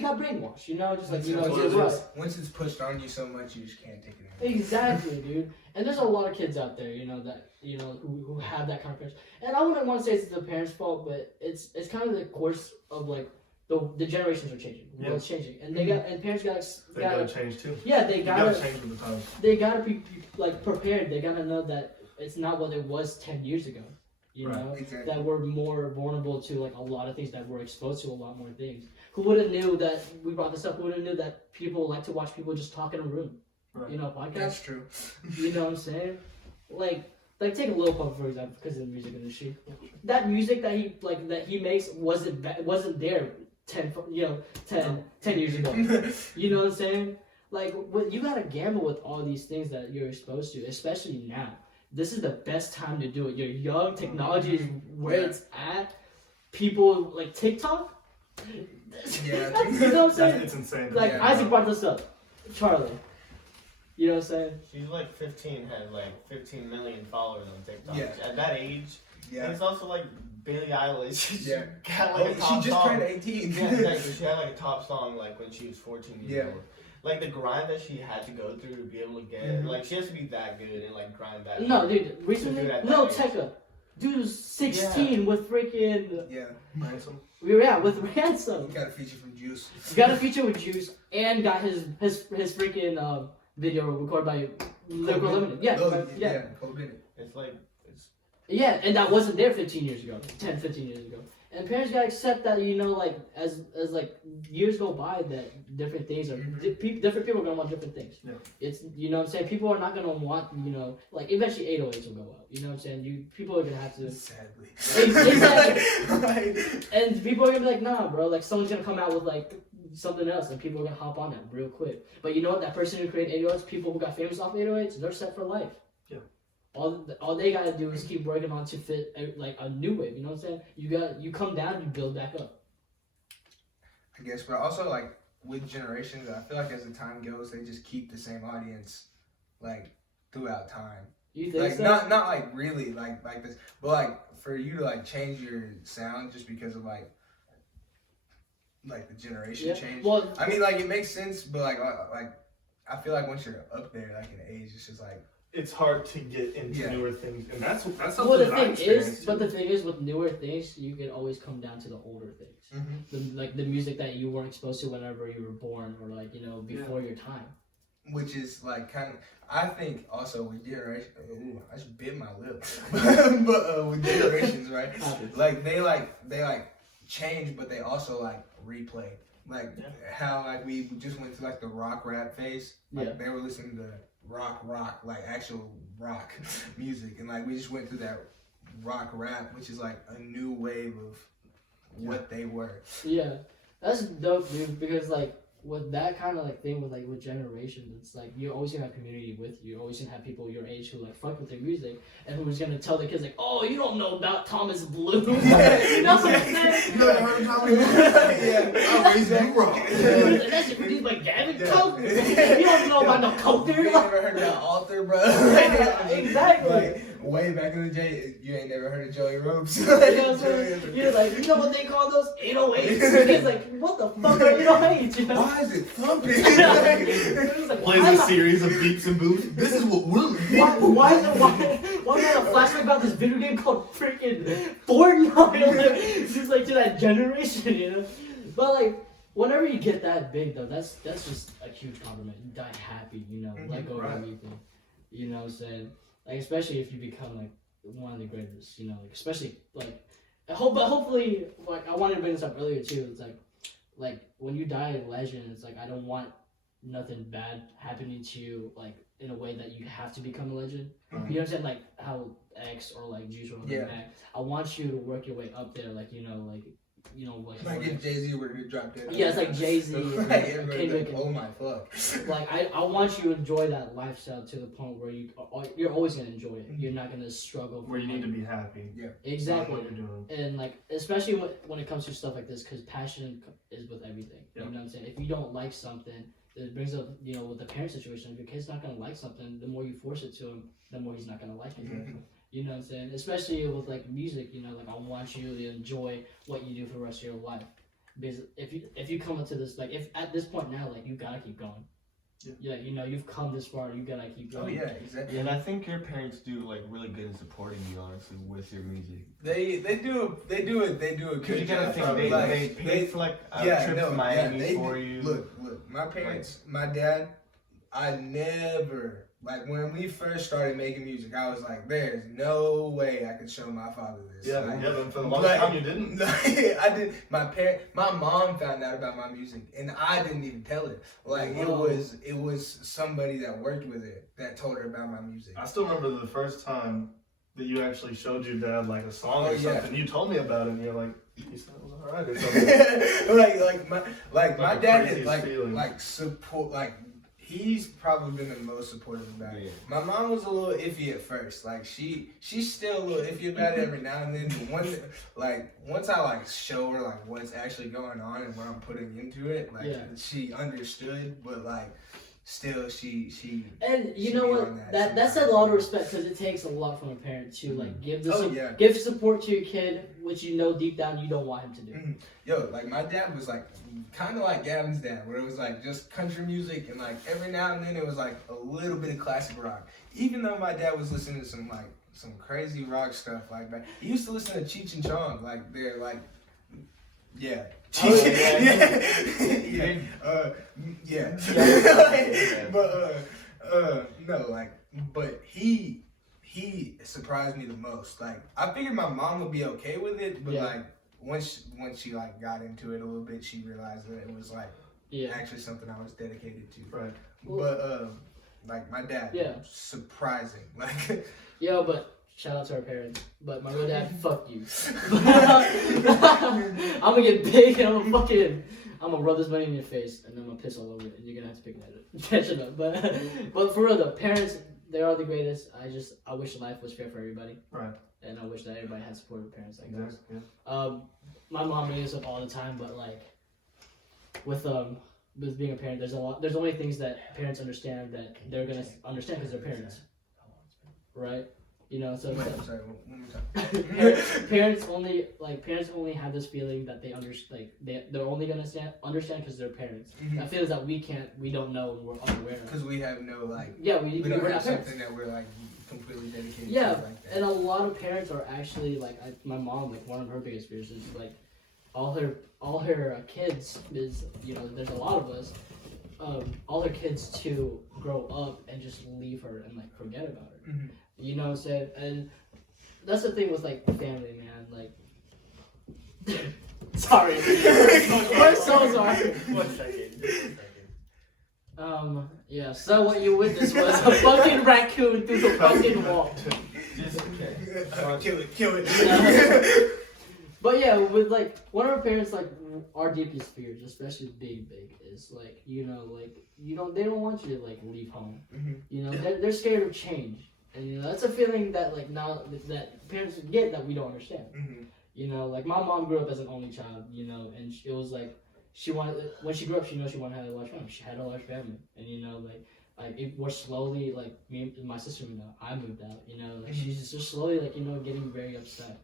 got brainwashed. You know, just like, you know, That's what you're it right. is. Once it's pushed on you so much, you just can't take it anymore. Exactly, dude. And there's a lot of kids out there, you know, that you know who have that kind of parents. And I wouldn't want to say it's the parents' fault, but it's kind of the course of like the generations are changing, the world's changing, and parents They gotta change too. yeah, they You gotta gotta change with the times. they gotta be like prepared. They gotta know that it's not what it was 10 years ago. You Right. know, Exactly. that we're more vulnerable to like a lot of things, that we're exposed to a lot more things. Who would have knew that we brought this up? Who would have knew that people like to watch people just talk in a room? Right. You know, podcast. That's true. You know what I'm saying? Like take Lil Pump for example, because of the music industry. That music that he makes wasn't there 10 years ago. You know what I'm saying? Like you gotta gamble with all these things that you're exposed to, especially now. This is the best time to do it. You're young. Technology is where Yeah. it's at. People like TikTok. Yeah. You know what I'm saying? It's insane. Like Yeah. Isaac brought this up. Charlie. You know what I'm saying? She's like 15, had like 15 million followers on TikTok. Yeah. At that age, and Yeah. it's also like Billie Eilish. Yeah. Got like a top she just song. turned 18. Yeah, exactly. She had like a top song like when she was 14 years Yeah. old. Like the grind that she had to go through to be able to get, like she has to be that good and like grind that. No, hard dude. to Recently, do that Lil age. Tecca, dude was 16 with freaking. Yeah. Ransom. With Ransom. He got a feature from Juice. Got a feature with Juice and got his freaking video recorded by Lyrical Limited. Yeah, yeah. Cole Bennett. It's like it's Yeah, and that wasn't there 15 years ago, 10, 15 years ago. And parents gotta accept that, you know, like as like years go by, that different things are different people are gonna want different things. Yeah. It's, you know what I'm saying, people are not gonna want, you know, like eventually 808s will go up. You know what I'm saying? People are gonna have to. Sadly. Exactly. And people are gonna be like, nah, bro. Like someone's gonna come out with like something else, and people are gonna hop on that real quick. But you know what? That person who created 808s, people who got famous off 808s, they're set for life. All they gotta do is keep working on to fit like a new wave. You know what I'm saying? You come down, you build back up. I guess, but also like with generations, I feel like as the time goes, they just keep the same audience like throughout time. You think Like so? not like really like this, but like for you to like change your sound just because of like the generation change. Well, I mean, like it makes sense, but like I feel like once you're up there, like in age, it's just like. It's hard to get into newer things, and that's something well, the that I thing experienced is, but the thing is, with newer things, you can always come down to the older things, the music that you weren't exposed to whenever you were born, or like, you know, before your time. Which is like kind of, I think also with generation. Ooh, I just bit my lip. But with generations, right? Like they change, but they also like replay. Like how like we just went to like the rock rap phase. Like they were listening to rock, like actual rock music, and like we just went through that rock rap, which is like a new wave of what they were. Yeah, that's dope, dude. Because like with that kind of like thing with generations, it's like you're always gonna have community with you. You're always gonna have people your age who like fuck with their music, and who's gonna tell the kids like, oh, you don't know about Thomas Blue. You know what I'm saying? You never heard of Thomas Blue? Yeah, I raised you wrong. That shit produced by Gavin. You don't know about no Coulter. You ain't never heard of that author, bro? Exactly. Like way back in the day, you ain't never heard of Joey Ropes. You know what I'm saying? You're like, you know what they call those 808s? The kid's like, what the fuck are 808s? You know? Why is it thumping? Like, plays a series of beats and boots. This is what we're. Why is there a flashback about this video game called freaking Fortnite? It's just like to that generation, you know? But like, whenever you get that big though, that's just a huge compliment. You die happy, you know, let go of everything. You know what I'm saying? Like, especially if you become like one of the greatest, you know, like especially like but hopefully, like I wanted to bring this up earlier too. It's like when you die a legend, it's like I don't want nothing bad happening to you, like in a way that you have to become a legend. You know what I'm saying? Like how X or like Juice or like that. I want you to work your way up there, like Like if Jay-Z were to drop dead. Yeah, it's like Jay-Z. Like, oh my fuck. Like I want you to enjoy that lifestyle to the point where you're always gonna enjoy it. You're not gonna struggle. Where you need to be happy. Yeah. Exactly. What you're doing. And like especially when it comes to stuff like this, because passion is with everything. You know what I'm saying? If you don't like something, it brings up, you know, with the parent situation. If your kid's not gonna like something, the more you force it to him, the more he's not gonna like it. You know what I'm saying? Especially with like music, you know, like I want you to enjoy what you do for the rest of your life. Because if you come into this, like if at this point now, like you gotta keep going. Yeah, you know, you've come this far, you gotta keep going. Oh yeah, exactly. And I think your parents do like really good in supporting you, honestly, with your music. They do a good You gotta job. think they pay for like a trip to Miami for you. Look, my parents, my dad, I never. Like, when we first started making music, I was like, there's no way I could show my father this. Yeah, like, but for the longest time you didn't. I did. My mom found out about my music, and I didn't even tell her. Like, it was somebody that worked with it that told her about my music. I still remember the first time that you actually showed your dad like a song or something. You told me about it, and you're like, you said it was alright or something. my dad is like support like. He's probably been the most supportive about it. My mom was a little iffy at first. Like she's still a little iffy about it every now and then. But once I like show her like what's actually going on and what I'm putting into it, like she understood. But like still she. And you she know be what? on That's a sometimes. lot of respect because it takes a lot from a parent to like give Oh, yeah. give support to your kid, which you know deep down you don't want him to do. Mhm. Yo, like my dad was like kind of like Gavin's dad, where it was like just country music and like every now and then it was like a little bit of classic rock. Even though my dad was listening to some crazy rock stuff like that, he used to listen to Cheech and Chong, like they're like, yeah, Oh, yeah, yeah. But no, like, but he surprised me the most. Like, I figured my mom would be okay with it, but Yeah. like once she like got into it a little bit, she realized that it was like actually something I was dedicated to. Right. But like my dad, Yeah. surprising. Like, Yo, but shout out to our parents. But my real dad, fuck you. I'm gonna get big and I'm gonna rub this money in your face and then I'm gonna piss all over it and you're gonna have to pick that catch it up. But for real though, parents, they are the greatest. I wish life was fair for everybody. Right. And I wish that everybody had supportive parents like Exactly. this. Yeah. My mom raised us up all the time, but like with being a parent, there's only things that parents understand that they're gonna understand because they're parents, right? You know, so wait, I'm sorry, one more time. parents only have this feeling that they they're only gonna understand because they're parents. That feels that we don't know and we're unaware of. Because we have no like. Yeah, We we're don't not have parents. something that we're like completely dedicated Yeah, to like that. and a lot of parents are actually like my mom. Like one of her biggest fears is like all her kids is there's a lot of us. All her kids to grow up and just leave her and like forget about her. Mhm. You know what I'm saying? And that's the thing with like family, man. Like, sorry, we're so sorry. 1 second. Yeah. So what you witnessed was a fucking raccoon through the fucking wall. Just okay. Kill it. But yeah, with like one of our parents, like our deepest fears, especially big, is like they don't want you to like leave home. Mhm. You know, they're scared of change, and that's a feeling that like now that parents get that we don't understand. Mhm. You know, like my mom grew up as an only child, and it was like when she grew up, she wanted to have a large family. She had a large family, and like it was slowly like me and my sister moved out. I moved out. Like she's just slowly like getting very upset.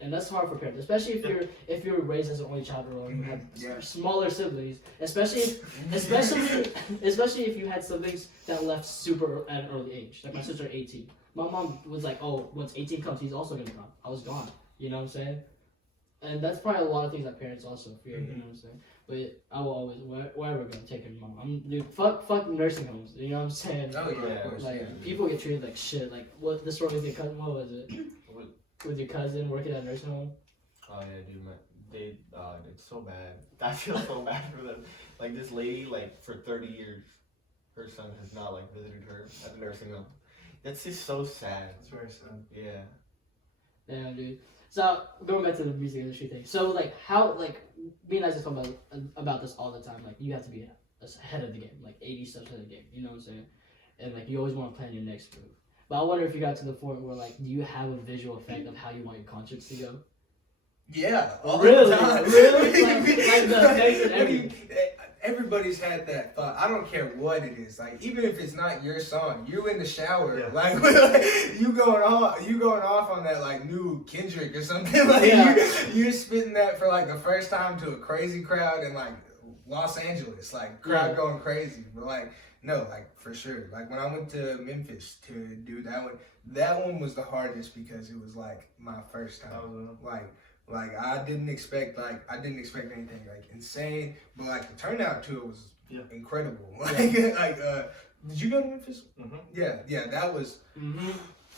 And that's hard for parents, especially if you're raised as an only child or you have smaller siblings, especially if you had siblings that left super at an early age. Like my sister, 18. My mom was like, "Oh, once 18 comes, he's also gonna come." I was gone. You know what I'm saying? And that's probably a lot of things that parents also fear. You know what I'm saying? But I will always, wherever I'm going, take care of my mom. Dude, fuck nursing homes. You know what I'm saying? Oh yeah, of course. Like Yeah. people get treated like shit. Like what this story with your cousin? What was it? With your cousin working at a nursing home? Oh yeah, dude, it's so bad. I feel so bad for them. Like this lady, like for 30 years, her son has not like visited her at the nursing home. That's just so sad. It's very sad. Yeah. Damn, dude. So going back to the music industry thing. So like how me and I just talk about this all the time. Like you have to be ahead of the game, like 80 steps ahead of the game. You know what I'm saying? And like you always want to plan your next move. But I wonder if you got to the point where like, do you have a visual effect of how you want your concerts to go? Yeah, all Really? the time. Really? Like the effects and everything. Everybody's had that thought. I don't care what it is. Like even if it's not your song, you in the shower, Yeah. like you going off on that like new Kendrick or something. Like you're spitting that for like the first time to a crazy crowd in like Los Angeles, like crowd going crazy. But like no, like for sure. Like when I went to Memphis to do that one was the hardest because it was like my first time. Like I didn't expect anything like insane, but like the turnout to it was incredible. Like did you go to Memphis? Mm-hmm. Yeah, that was. Mm-hmm.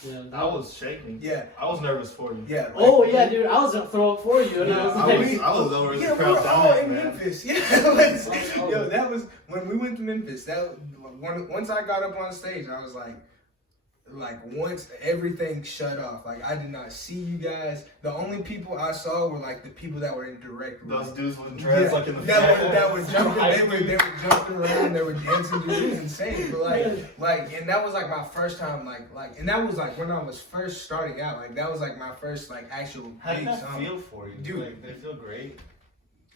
Yeah, I was shaking. Yeah, I was nervous for you. yeah. Like, oh yeah, dude, I was gonna throw up for you, and Yeah, I was over the yeah, we crowd were all dying, in man. Memphis. Yeah, yo, that was when we went to Memphis. Once I got up on stage, I was like once everything shut off, like I did not see you guys. The only people I saw were like the people that were in direct. Those dudes with dreads like in the that were jumping. They were jumping around. They were dancing. Dude, it was insane. But and that was like my first time. Like, and that was like when I was first starting out. Like that was like my first like actual How did big that song. feel for you? Dude. Like, did it feel great?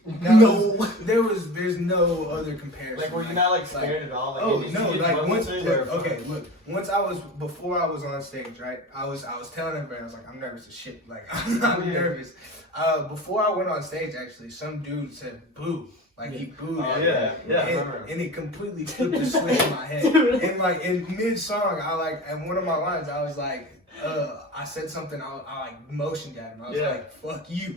There's no other comparison. Like, were you not like scared at all? Like, Oh did no! you Like run once, with it, or- once before I was on stage, right? I was telling everybody, I was like, I'm nervous as shit. Like I'm nervous. Before I went on stage, actually, some dude said boo. Like he booed at me. And it completely flipped the switch in my head. And like in mid song, and one of my lines, I was like, I said something. I like motioned at him. I was like, "Fuck you."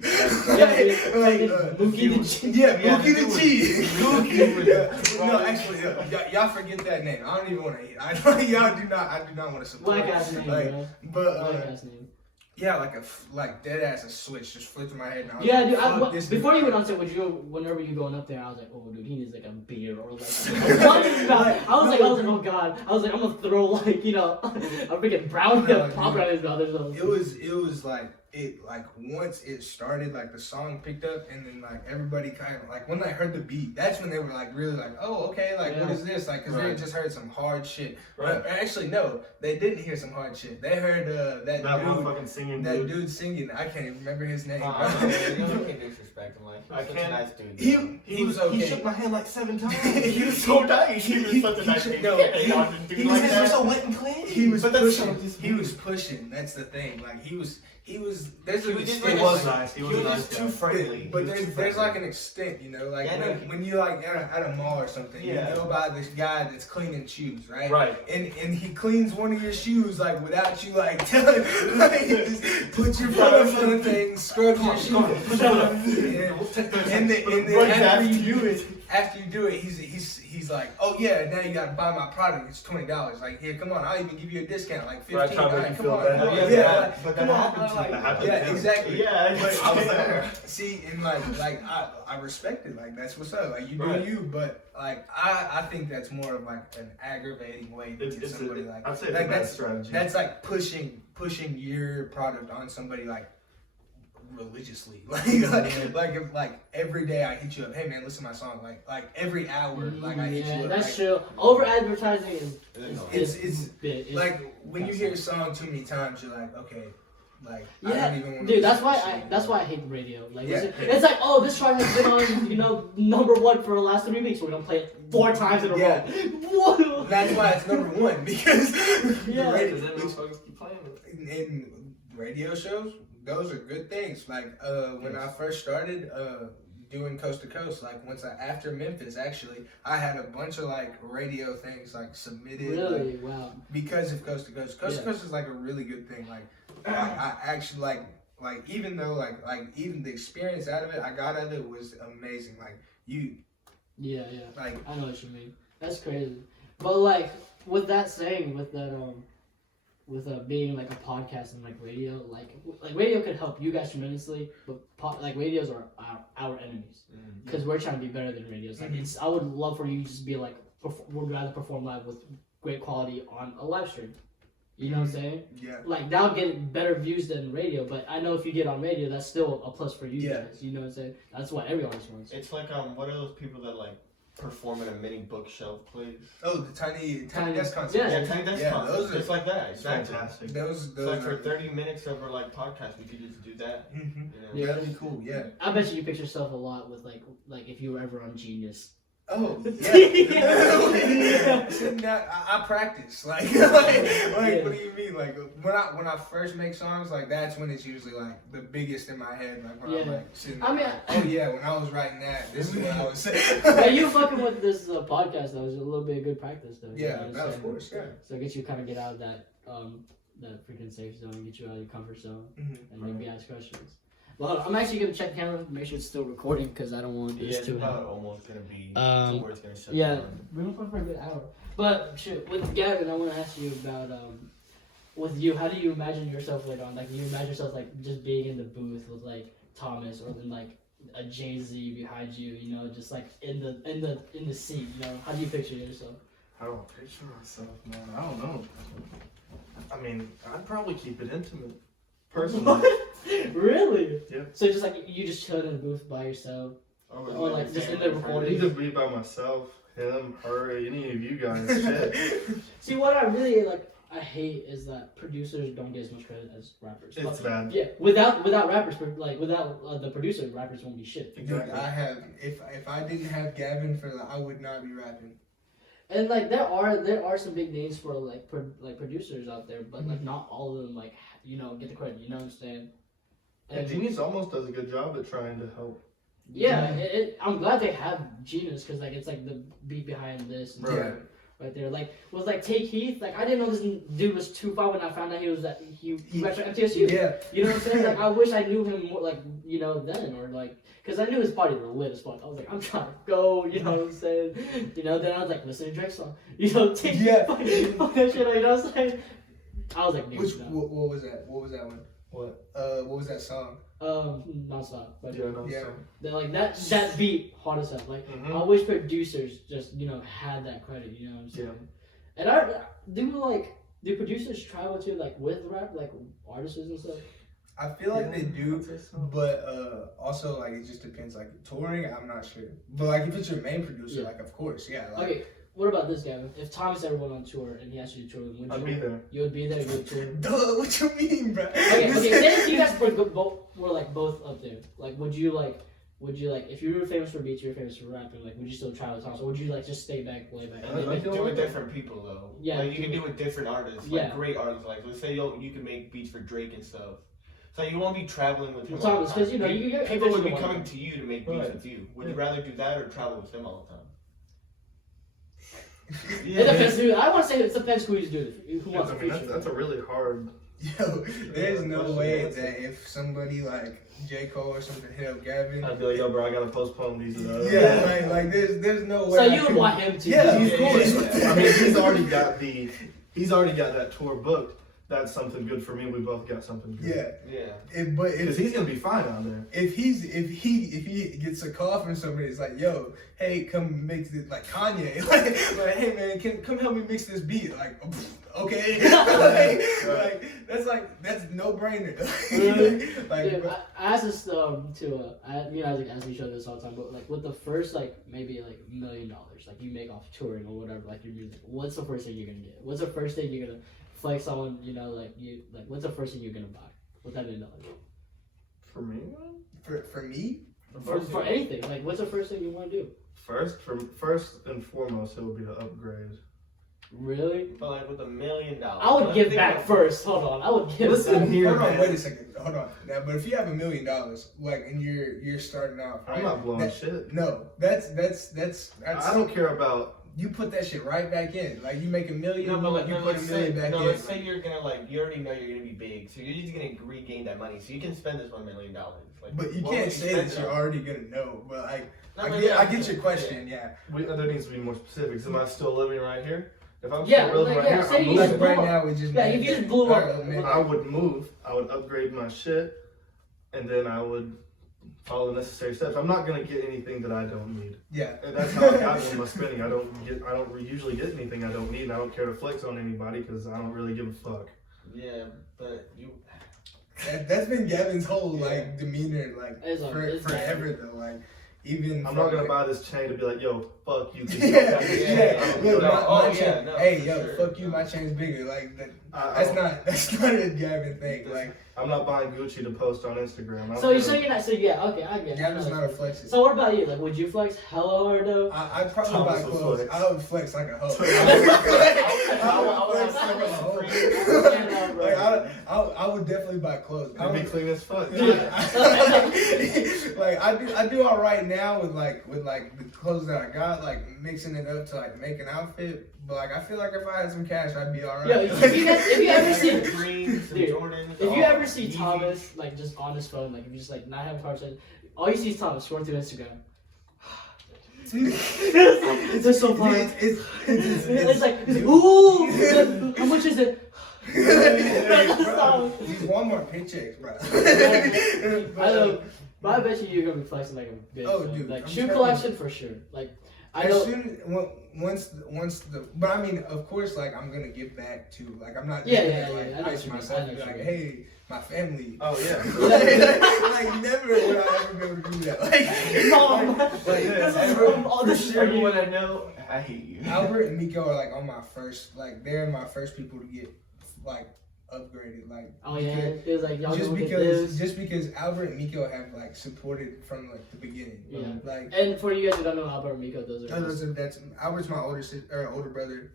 Bookie the G. Yeah, Bookie the G. No, actually, y'all forget that name. I don't even want to. I do not want to support. Black ass name, bro. But yeah, like dead ass a switch just flipped in my head. And I was dude. Before you went on stage, whenever you going up there, I was like, oh, dude, he needs like a beer or like. I was like, oh god. I was like, I'm gonna throw like a freaking brownie pop right in his mouth. It was like once it started, like the song picked up, and then like everybody kind of like when they heard the beat, that's when they were like really like, oh okay, like what is this? Like, cause they had just heard some hard shit. Right. Actually, no, they didn't hear some hard shit. They heard that dude singing. I can't even remember his name. You can't disrespect him. Like, I can't. Nice dude. He was okay. He shook my hand like 7 times. He was so nice. He was such a nice dude. His hands were so wet and clean. He was pushing. He was pushing. That's the thing. Like he was. There's an extent. He was nice. He was nice. Too friendly. But there's like an extent, like when you like at a mall or something, you go by this guy that's cleaning shoes, right? Right. And he cleans one of your shoes like without you like telling, like just put your foot in front of things, scrub your shoes, and then after you do it, he's like, oh yeah, now you gotta buy my product. It's $20. Like here, come on, I'll even give you a discount, like 15. Right, come on, but that happened to you. Yeah, exactly. Yeah, but I was like, see, and like I respect it. Like that's what's up. Like you do you, but like I think that's more of like an aggravating way to get somebody like. I'd say like that's strategy. That's like pushing your product on somebody like religiously, like if like every day I hit you up, hey man, listen to my song, like every hour, like I hit you up. That's true. Over advertising is like when you hear a song too many times, you're like, okay, like I don't even want to. Dude, that's why I hate the radio. Like it's like, oh, this track has been on #1 for the last 3 weeks. We're gonna play it 4 times in a row. That's why it's #1 because in radio shows. Those are good things. Like when I first started doing Coast to Coast, like after Memphis, actually, I had a bunch of like radio things like submitted. Really? Wow. Because of Coast to Coast. Coast to Coast is like a really good thing. Like I actually like even though like even the experience out of it I got out of it was amazing. Like you. Yeah. Like I know what you mean. That's crazy. But like with that saying, with that with being like a podcast and like radio, like radio could help you guys tremendously, but like radios are our enemies because we're trying to be better than radios. Like I would love for you to just be like would rather perform live with great quality on a live stream. You know what I'm saying? Yeah. Like that'll get better views than radio, but I know if you get on radio, that's still a plus for you guys. You know what I'm saying? That's what every artist wants. It's like what are those people that like perform at a mini bookshelf place? Oh, the tiny desk concerts. Yeah, tiny desk concerts. Those are just like that. Exactly. Fantastic. Those like for 30 minutes of our like podcast, we could just do that. Yeah, that'd be cool. Yeah. I bet you picture yourself a lot with like if you were ever on Genius. Oh yeah. I practice like what do you mean? Like when I first make songs, like that's when it's usually like the biggest in my head. Like when I'm like sitting there, when I was writing that, this is what I was saying. Yeah, you fucking with this podcast though is a little bit of good practice though. Yeah, of course. Yeah. So it gets you kind of get out of that freaking safe zone, get you out of your comfort zone, and maybe ask questions. Well, I'm actually gonna check the camera, make sure it's still recording, because I don't want this to. Yeah, it's almost gonna be. Where it's gonna shut down. We're gonna for a good hour. But shit, with Gavin, I want to ask you about with you. How do you imagine yourself later on? Like, do you imagine yourself like just being in the booth with like Thomas, or then like a Jay-Z behind you? You know, just like in the seat. You know, how do you picture yourself? How do I picture myself, man? I don't know. I mean, I'd probably keep it intimate. Personally. Really? Yeah. So just like you just chilling in the booth by yourself, or like just in the recording. Either be by myself, him, her, any of you guys. Shit. See, what I really like, I hate is that producers don't get as much credit as rappers. It's bad. Yeah, without rappers, like without the producer, rappers won't be shit. Exactly. Dude, I have if I didn't have Gavin for I would not be rapping. And like there are some big names for like producers out there, but like not all of them like get the credit. You know what I'm saying? And Genius almost does a good job at trying to help. Yeah, I'm glad they have Genius because like it's like the beat behind this. And Right. Right there, like was like Take Heath. Like I didn't know this dude was 2'5" when I found out he went to MTSU. Yeah. You know what I'm saying? Like I wish I knew him more, like then or like because I knew his party was lit as fuck. I was like, I'm trying to go. You know what I'm saying? Then I was like, listen to Drake's song. Take fuck that shit. You know what I'm saying? I was like, dude, What was that? What was that one? What? What was that song? Nonstop. But Yeah. like that beat hard as hell. Like I wish producers just had that credit. You know what I'm saying? Yeah. And do producers travel to like with rap like artists and stuff? I feel like they do, So. but also like it just depends. Like touring, I'm not sure. But like if it's your main producer, Yeah. like of course, yeah. Like, Okay, what about this, Gavin? If Thomas ever went on tour and he asked you to tour with him, I'd be there. You would be there. You would tour. Duh, what you mean, bro? Okay. Say if you guys were like both up there. Like, would you like if you were famous for beats, you were famous for rapping. Like, would you still travel with Thomas, or would you like just stay back, lay back? And then do with different people though. Yeah. Like you can do with different artists. Yeah. Like great artists. Like let's say you can make beats for Drake and stuff. So you won't be traveling with him. With Thomas, because you get people would be eventually coming to you to make beats Right. with you. Would you rather do that or travel with him all the time? It depends. Dude, I want to say it depends who he's doing. Who wants to feature. That's a really hard. Yo, there's no question way to answer. that if somebody like J. Cole or something hit up Gavin. I'd be like, yo, bro, I gotta postpone these. Yeah, like there's no way. So I you would could- want him to? Yeah, do of course. I mean, he's already got that tour booked. That's something good for me. We both got something good. Yeah. Yeah. Because he's gonna be fine out there. If he gets a call from somebody, it's like, yo, hey, come mix it, like Kanye, like hey man, come help me mix this beat, like, okay, that's no brainer. Like, Yeah, I asked this I ask each other this all the time, but like with the first like maybe like $1 million like you make off touring or whatever, like your music, what's the first thing you're gonna get? What's the first thing you're gonna flex on? What's the first thing you're gonna buy with that $1 million? For me, for me, For anything, like what's the first thing you want to do? first and foremost, it would be to upgrade. Really? But like with $1 million. I would give back first. Hold on, I would give Listen back. here, hold on, man. wait a second, hold on. Now, but if you have $1 million, like, and you're starting out, right? I'm not blowing shit. No, that's I don't care about. You put that shit right back in. Like you make $1 million, No, but like, you no, put let's $1 million say, back no, in. let's say you're gonna like, you already know you're gonna be big, so you're just gonna regain that money, so you can spend this $1 million. Like, But you what can't would say spend that it you're on? already gonna know. But like, No, I get your question. Yeah. There needs to be more specifics. Am I still living right here? If I'm Yeah, still living like, right yeah, here, say I'm you moving. just Like blew right up. now, we just Yeah, if you just blew up. I would move. I would upgrade my shit, and then I would follow the necessary steps. I'm not gonna get anything that I don't need. Yeah. And that's how I got with my spending. I don't usually get anything I don't need, and I don't care to flex on anybody because I don't really give a fuck. Yeah, but you. That's been Gavin's whole like demeanor like It's forever though. Like even I'm not gonna like, buy this chain to be like, yo, fuck you. 'cause Yeah, you don't got this chain. I yeah. don't Look, do that. my Oh, chain, yeah, no, hey, for yo, sure. fuck you. My chain's bigger. Like that. I don't- That's not a Gavin thing. Like I'm not buying Gucci to post on Instagram. So you're not. So yeah, okay, I get it. Gavin's not a flex. So what about you? Like, would you flex hello or no? I'd probably Thomas buy would clothes. flex. I would flex like a hoe. I would flex have like a hoe. Yeah, no, bro. Like I would definitely buy clothes. I I'd be would, clean as fuck. like I do all right now with the clothes that I got, like mixing it up to like make an outfit. But like I feel like if I had some cash, I'd be all right. Yo, if you ever see Greens, Dude, Jordans, if you all ever see Yeezys. Thomas like just on his phone, like if you just like not have a conversation, all you see is Thomas scrolling through Instagram. It's just so funny. It's like, ooh, how much is it? Bro, he's one more paycheck, bro. I know, but I bet you're gonna be flexing like a bitch. Oh, man. dude, like I'm shoe telling collection for sure. Like As soon as once the but I mean, of course, like I'm gonna give back to like I'm not just gonna price myself and be like, hey, my family. Oh yeah. like never would I ever be able to do that. This is from all this shit. Everyone I know, I hate you. Albert and Miko are like on my first, like they're my first people to get like upgraded. Like it was like y'all just because Albert and Miko have like supported from like the beginning. Yeah. Like and for you guys who don't know Albert and Miko, that's Albert's my older brother.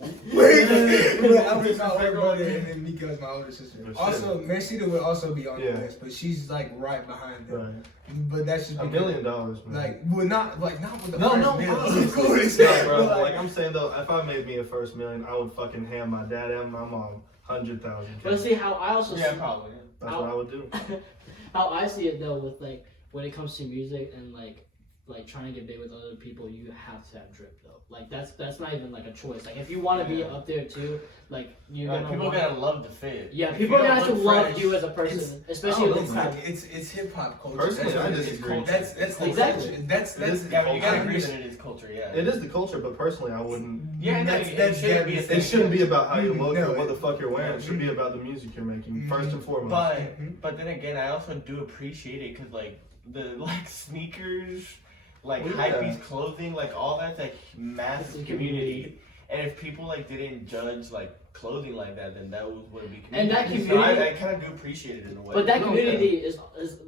Albert's my older brother, and then Miko's my older sister. Also, Mercida would also be on the list, but she's like right behind them. Right. But that's just $1 million, man. Like, well, not with the no, of course. No, bro. Like I'm saying though, if I made me a first million, I would fucking hand my dad and my mom 100,000. But see how I also probably. That's what I would do. How I see it though, with like when it comes to music and like trying to get big with other people, you have to have drip though. Like that's not even like a choice. Like if you want to be up there too, like people gotta love the fit. Yeah, people are gonna have to love you as a person, especially with it's hip hop culture. Personally, I disagree. That's exactly. That's you gotta agree that it is culture. Yeah, it is the culture, but personally, I wouldn't. Yeah, it shouldn't be about how you look or what the fuck you're wearing. It should be about the music you're making first and foremost. But then again, I also do appreciate it because like the sneakers. Like hypebeast clothing, like all that's like massive community. And if people like didn't judge like clothing like that, then that would be community. And that community, so I kind of do appreciate it in a way. But that community is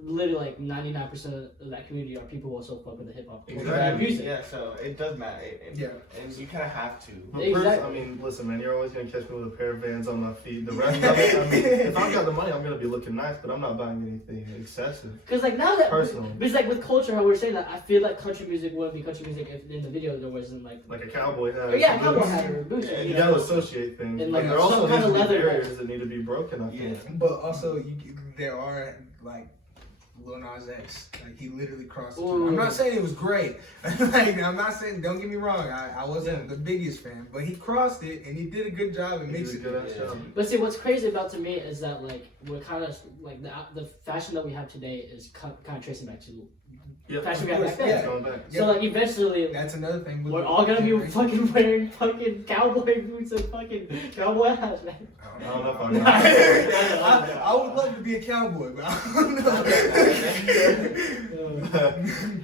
literally like 99% of that community are people who also fuck with the hip hop music. Yeah, so it does matter. And you kind of have to. Exactly. I mean, listen, man, you're always gonna catch me with a pair of Vans on my feet. The rest of it, I mean, if I've got the money, I'm gonna be looking nice, but I'm not buying anything excessive. Because like now that personally, because like with culture, how we're saying that, I feel like country music wouldn't be country music if in the video there wasn't like a cowboy hat. Yeah, cowboy hat or boots. You gotta associate things. And like there also some kind of leather barriers that need to be broken. I think. But also, there are like Lil Nas X, like he literally crossed the I'm not saying it was great. Like I'm not saying, don't get me wrong, I wasn't the biggest fan, but he crossed it and he did a good job and makes it good. But see, what's crazy about to me is that like we're kind of like the fashion that we have today is kind of tracing back to fashion we had back then. So like eventually, that's another thing. We're all gonna be fucking wearing fucking cowboy boots and fucking cowboy hats, man. I don't know if I would love to be a cowboy, but I don't know.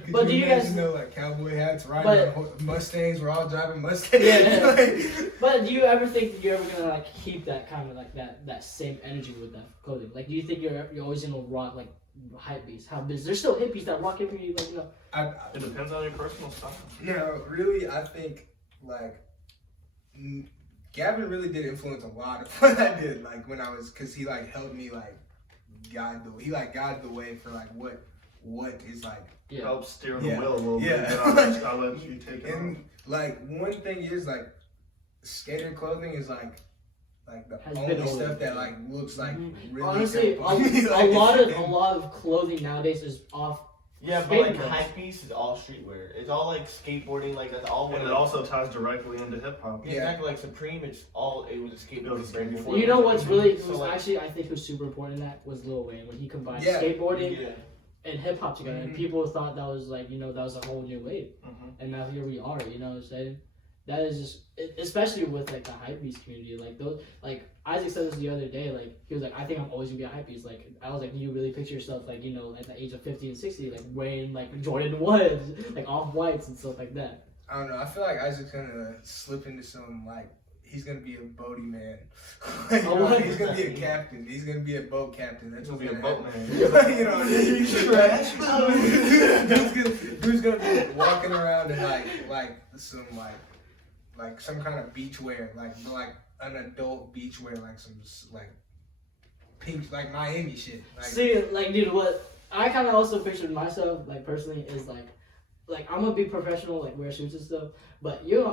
But do you guys know like cowboy hats, riding on Mustangs? We're all driving Mustangs. Yeah. But do you ever think that you're ever gonna like keep that kind of like that same energy with that clothing? Like, do you think you're always gonna rock like hype beats? There's still hippies that rock hippie, like, you know. It depends on your personal style. No, really, I think like Gavin really did influence a lot of what I did. Like when I was, cause he like helped me like guide the way for like what is like help steer the wheel a little bit. I'll let you take it. And like one thing is like skater clothing is like the only stuff that like looks like really honestly a lot of clothing nowadays is off. Yeah, but like hypebeast is all streetwear. It's all like skateboarding, like that's all. And it also ties directly into hip hop. Yeah, exactly. Like Supreme, it was a skateboarding brand before. You know what's really actually I think was super important in that was Lil Wayne when he combined skateboarding and hip hop together, and people thought that was like, you know, that was a whole new wave, and now here we are. You know what I'm saying? That is just, especially with like the hypebeast community, like those, like Isaac said this the other day, like he was like, I think I'm always gonna be a hypebeast. Like I was like, do you really picture yourself like, you know, at the age of 50 and 60, like wearing like Jordan 1s, like off whites and stuff like that? I don't know. I feel like Isaac's gonna slip into some like he's gonna be a boaty man. He's gonna be a captain. He's gonna be a boat captain. That's gonna be a boat man. You know, trash. Dude's gonna be walking around in like some kind of beachwear, like an adult beachwear, like some like pink, like Miami shit. Like, see, like dude, what I kind of also pictured myself, like personally, is like I'm gonna be professional, like wear suits and stuff. But you'll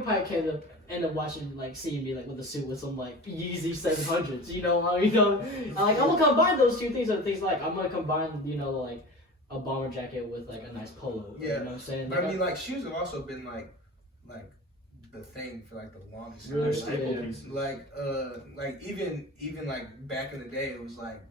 probably end up watching, like seeing me like with a suit with some like Yeezy 700s. You know how like I'm gonna combine those two things. And things like I'm gonna combine, you know, like a bomber jacket with like a nice polo. Yeah, you know what I'm saying? But I mean, like shoes have also been like the thing for like the longest time. Really? Staple pieces. Like even like back in the day, it was like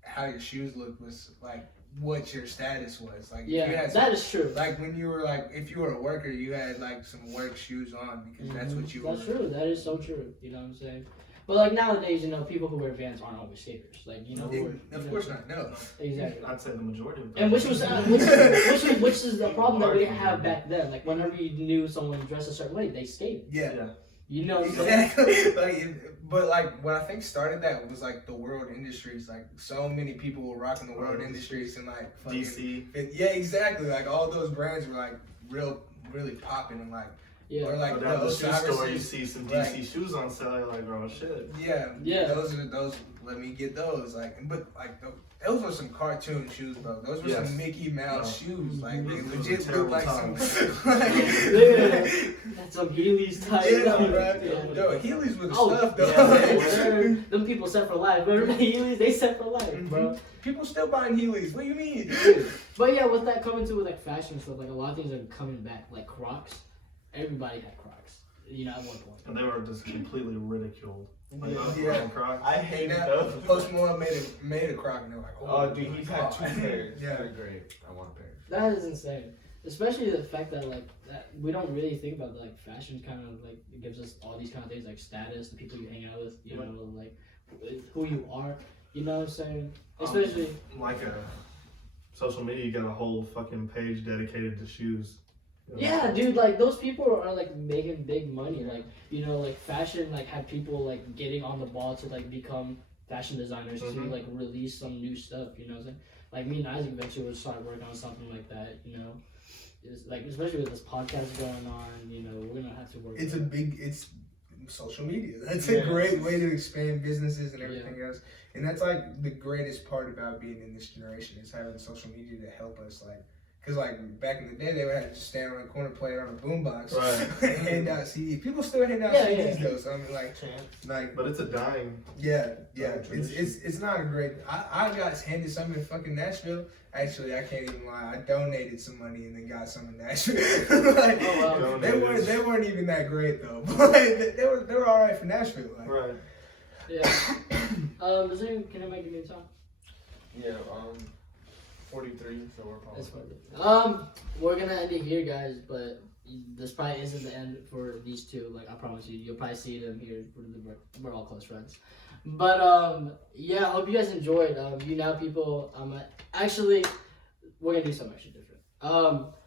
how your shoes looked was like what your status was. Like, if Yeah, you had that is true. like when you were like, if you were a worker, you had like some work shoes on because that's what you That's were. true. That is so true. You know what I'm saying? But like nowadays, people who wear Vans aren't always skaters. Like Of course not. No. Exactly. I'd say the majority of them. And which is the problem that we didn't have back then. Like whenever you knew someone dressed a certain way, they skated. Yeah. You know what I'm saying? Exactly. But like what I think started that was like the World Industries. Like so many people were rocking the World Industries and like fucking, DC. Yeah, exactly. Like all those brands were like really popping and like. Yeah. Or like Go down to the shoe store, you Osiris. see some DC shoes on sale. You're like, oh shit. Yeah. Those. Let me get those. Like, but like those were some cartoon shoes, bro. Those were some Mickey Mouse shoes. Like they legit look like some. That's some Heelys type. Yeah, Yo, bro. Yo, Heelys were the Oh, stuff, though. yeah, them people set for life. Remember Heelys? They set for life, bro. People still buying Heelys. What do you mean? But yeah, with that coming to with like fashion stuff, like a lot of things are coming back. Like Crocs, everybody had Crocs. At one point. And they were just completely ridiculed. Like, Yeah. Crocs. I hate Now, those. Post Malone made a Croc, and they're like, Oh, dude, he's had 2 God. pairs. Yeah. They're great. I want a pair. That is insane. Especially the fact that like that we don't really think about like fashion kind of like it gives us all these kind of things like status, the people you hang out with, like who you are. You know what I'm saying? Especially like a social media, you got a whole fucking page dedicated to shoes. yeah, dude, like those people are like making big money. Like like fashion like had people like getting on the ball to like become fashion designers to like release some new stuff. You know what I'm saying? Like me and Isaac eventually will start working on something like that. It's like especially with this podcast going on. We're gonna have to work. It's social media. That's a great way to expand businesses and everything else. And that's like the greatest part about being in this generation is having social media to help us like. Because, like, back in the day, they would have to just stand on the corner, play it on a boombox, and hand out CDs. People still hand out CDs, though, so I mean, like... But it's a dying... Yeah. It's not a great... I got handed some in fucking Nashville. Actually, I can't even lie. I donated some money and then got some in Nashville. Like, they weren't even that great, though. But they were all right for Nashville. Like. Right. Yeah. Can anybody give me a time? Yeah, 43, so we're probably... That's funny. We're gonna end it here, guys, but this probably isn't the end for these two. Like, I promise you, you'll probably see them here. We're all close friends. But, yeah, I hope you guys enjoyed. People, actually, we're gonna do something actually different.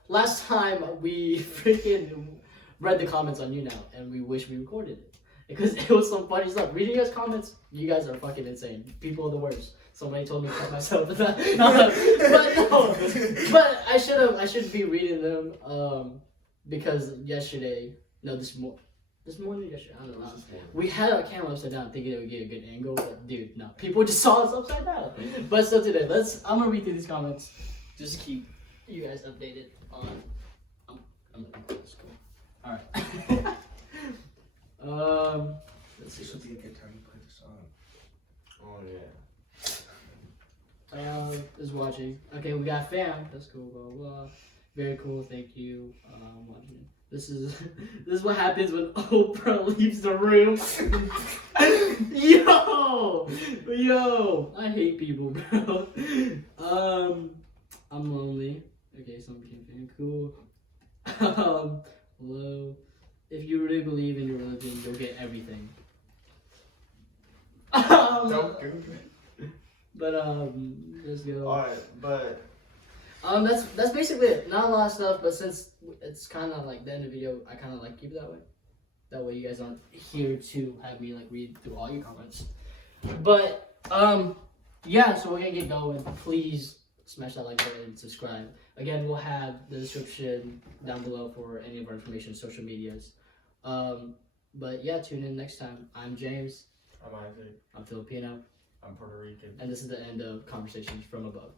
Last time, we freaking read the comments on and we wish we recorded it. Because it was some funny stuff. Reading your comments, you guys are fucking insane. People are the worst. Somebody told me to cut myself. But I should be reading them. Because yesterday, this morning, yesterday, I don't know. We had our camera upside down thinking it would get a good angle, but dude, no. People just saw us upside down. But still today, I'm gonna read through these comments. Just keep you guys updated on. I'm gonna put this cool. Alright. Let's see. This would be a good time to play the song. Oh, yeah. Is watching. Okay, we got fam. That's cool. Blah blah. Very cool. Thank you. Watching. This is what happens when Oprah leaves the room. Yo, I hate people, bro. I'm lonely. Okay, someone became fan. Cool. Hello. If you really believe in your religion, you'll get everything. Don't do that. But let's go. Alright, but that's basically it. Not a lot of stuff, but since it's kind of like the end of the video, I kind of like keep it that way. That way, you guys aren't here to have me like read through all your comments. But yeah. So we're gonna get going. Please smash that like button and subscribe. Again, we'll have the description down below for any of our information, social medias. But yeah, tune in next time. I'm James. I'm Isaac. I'm Filipino. I'm Puerto Rican. And this is the end of Conversations from Above.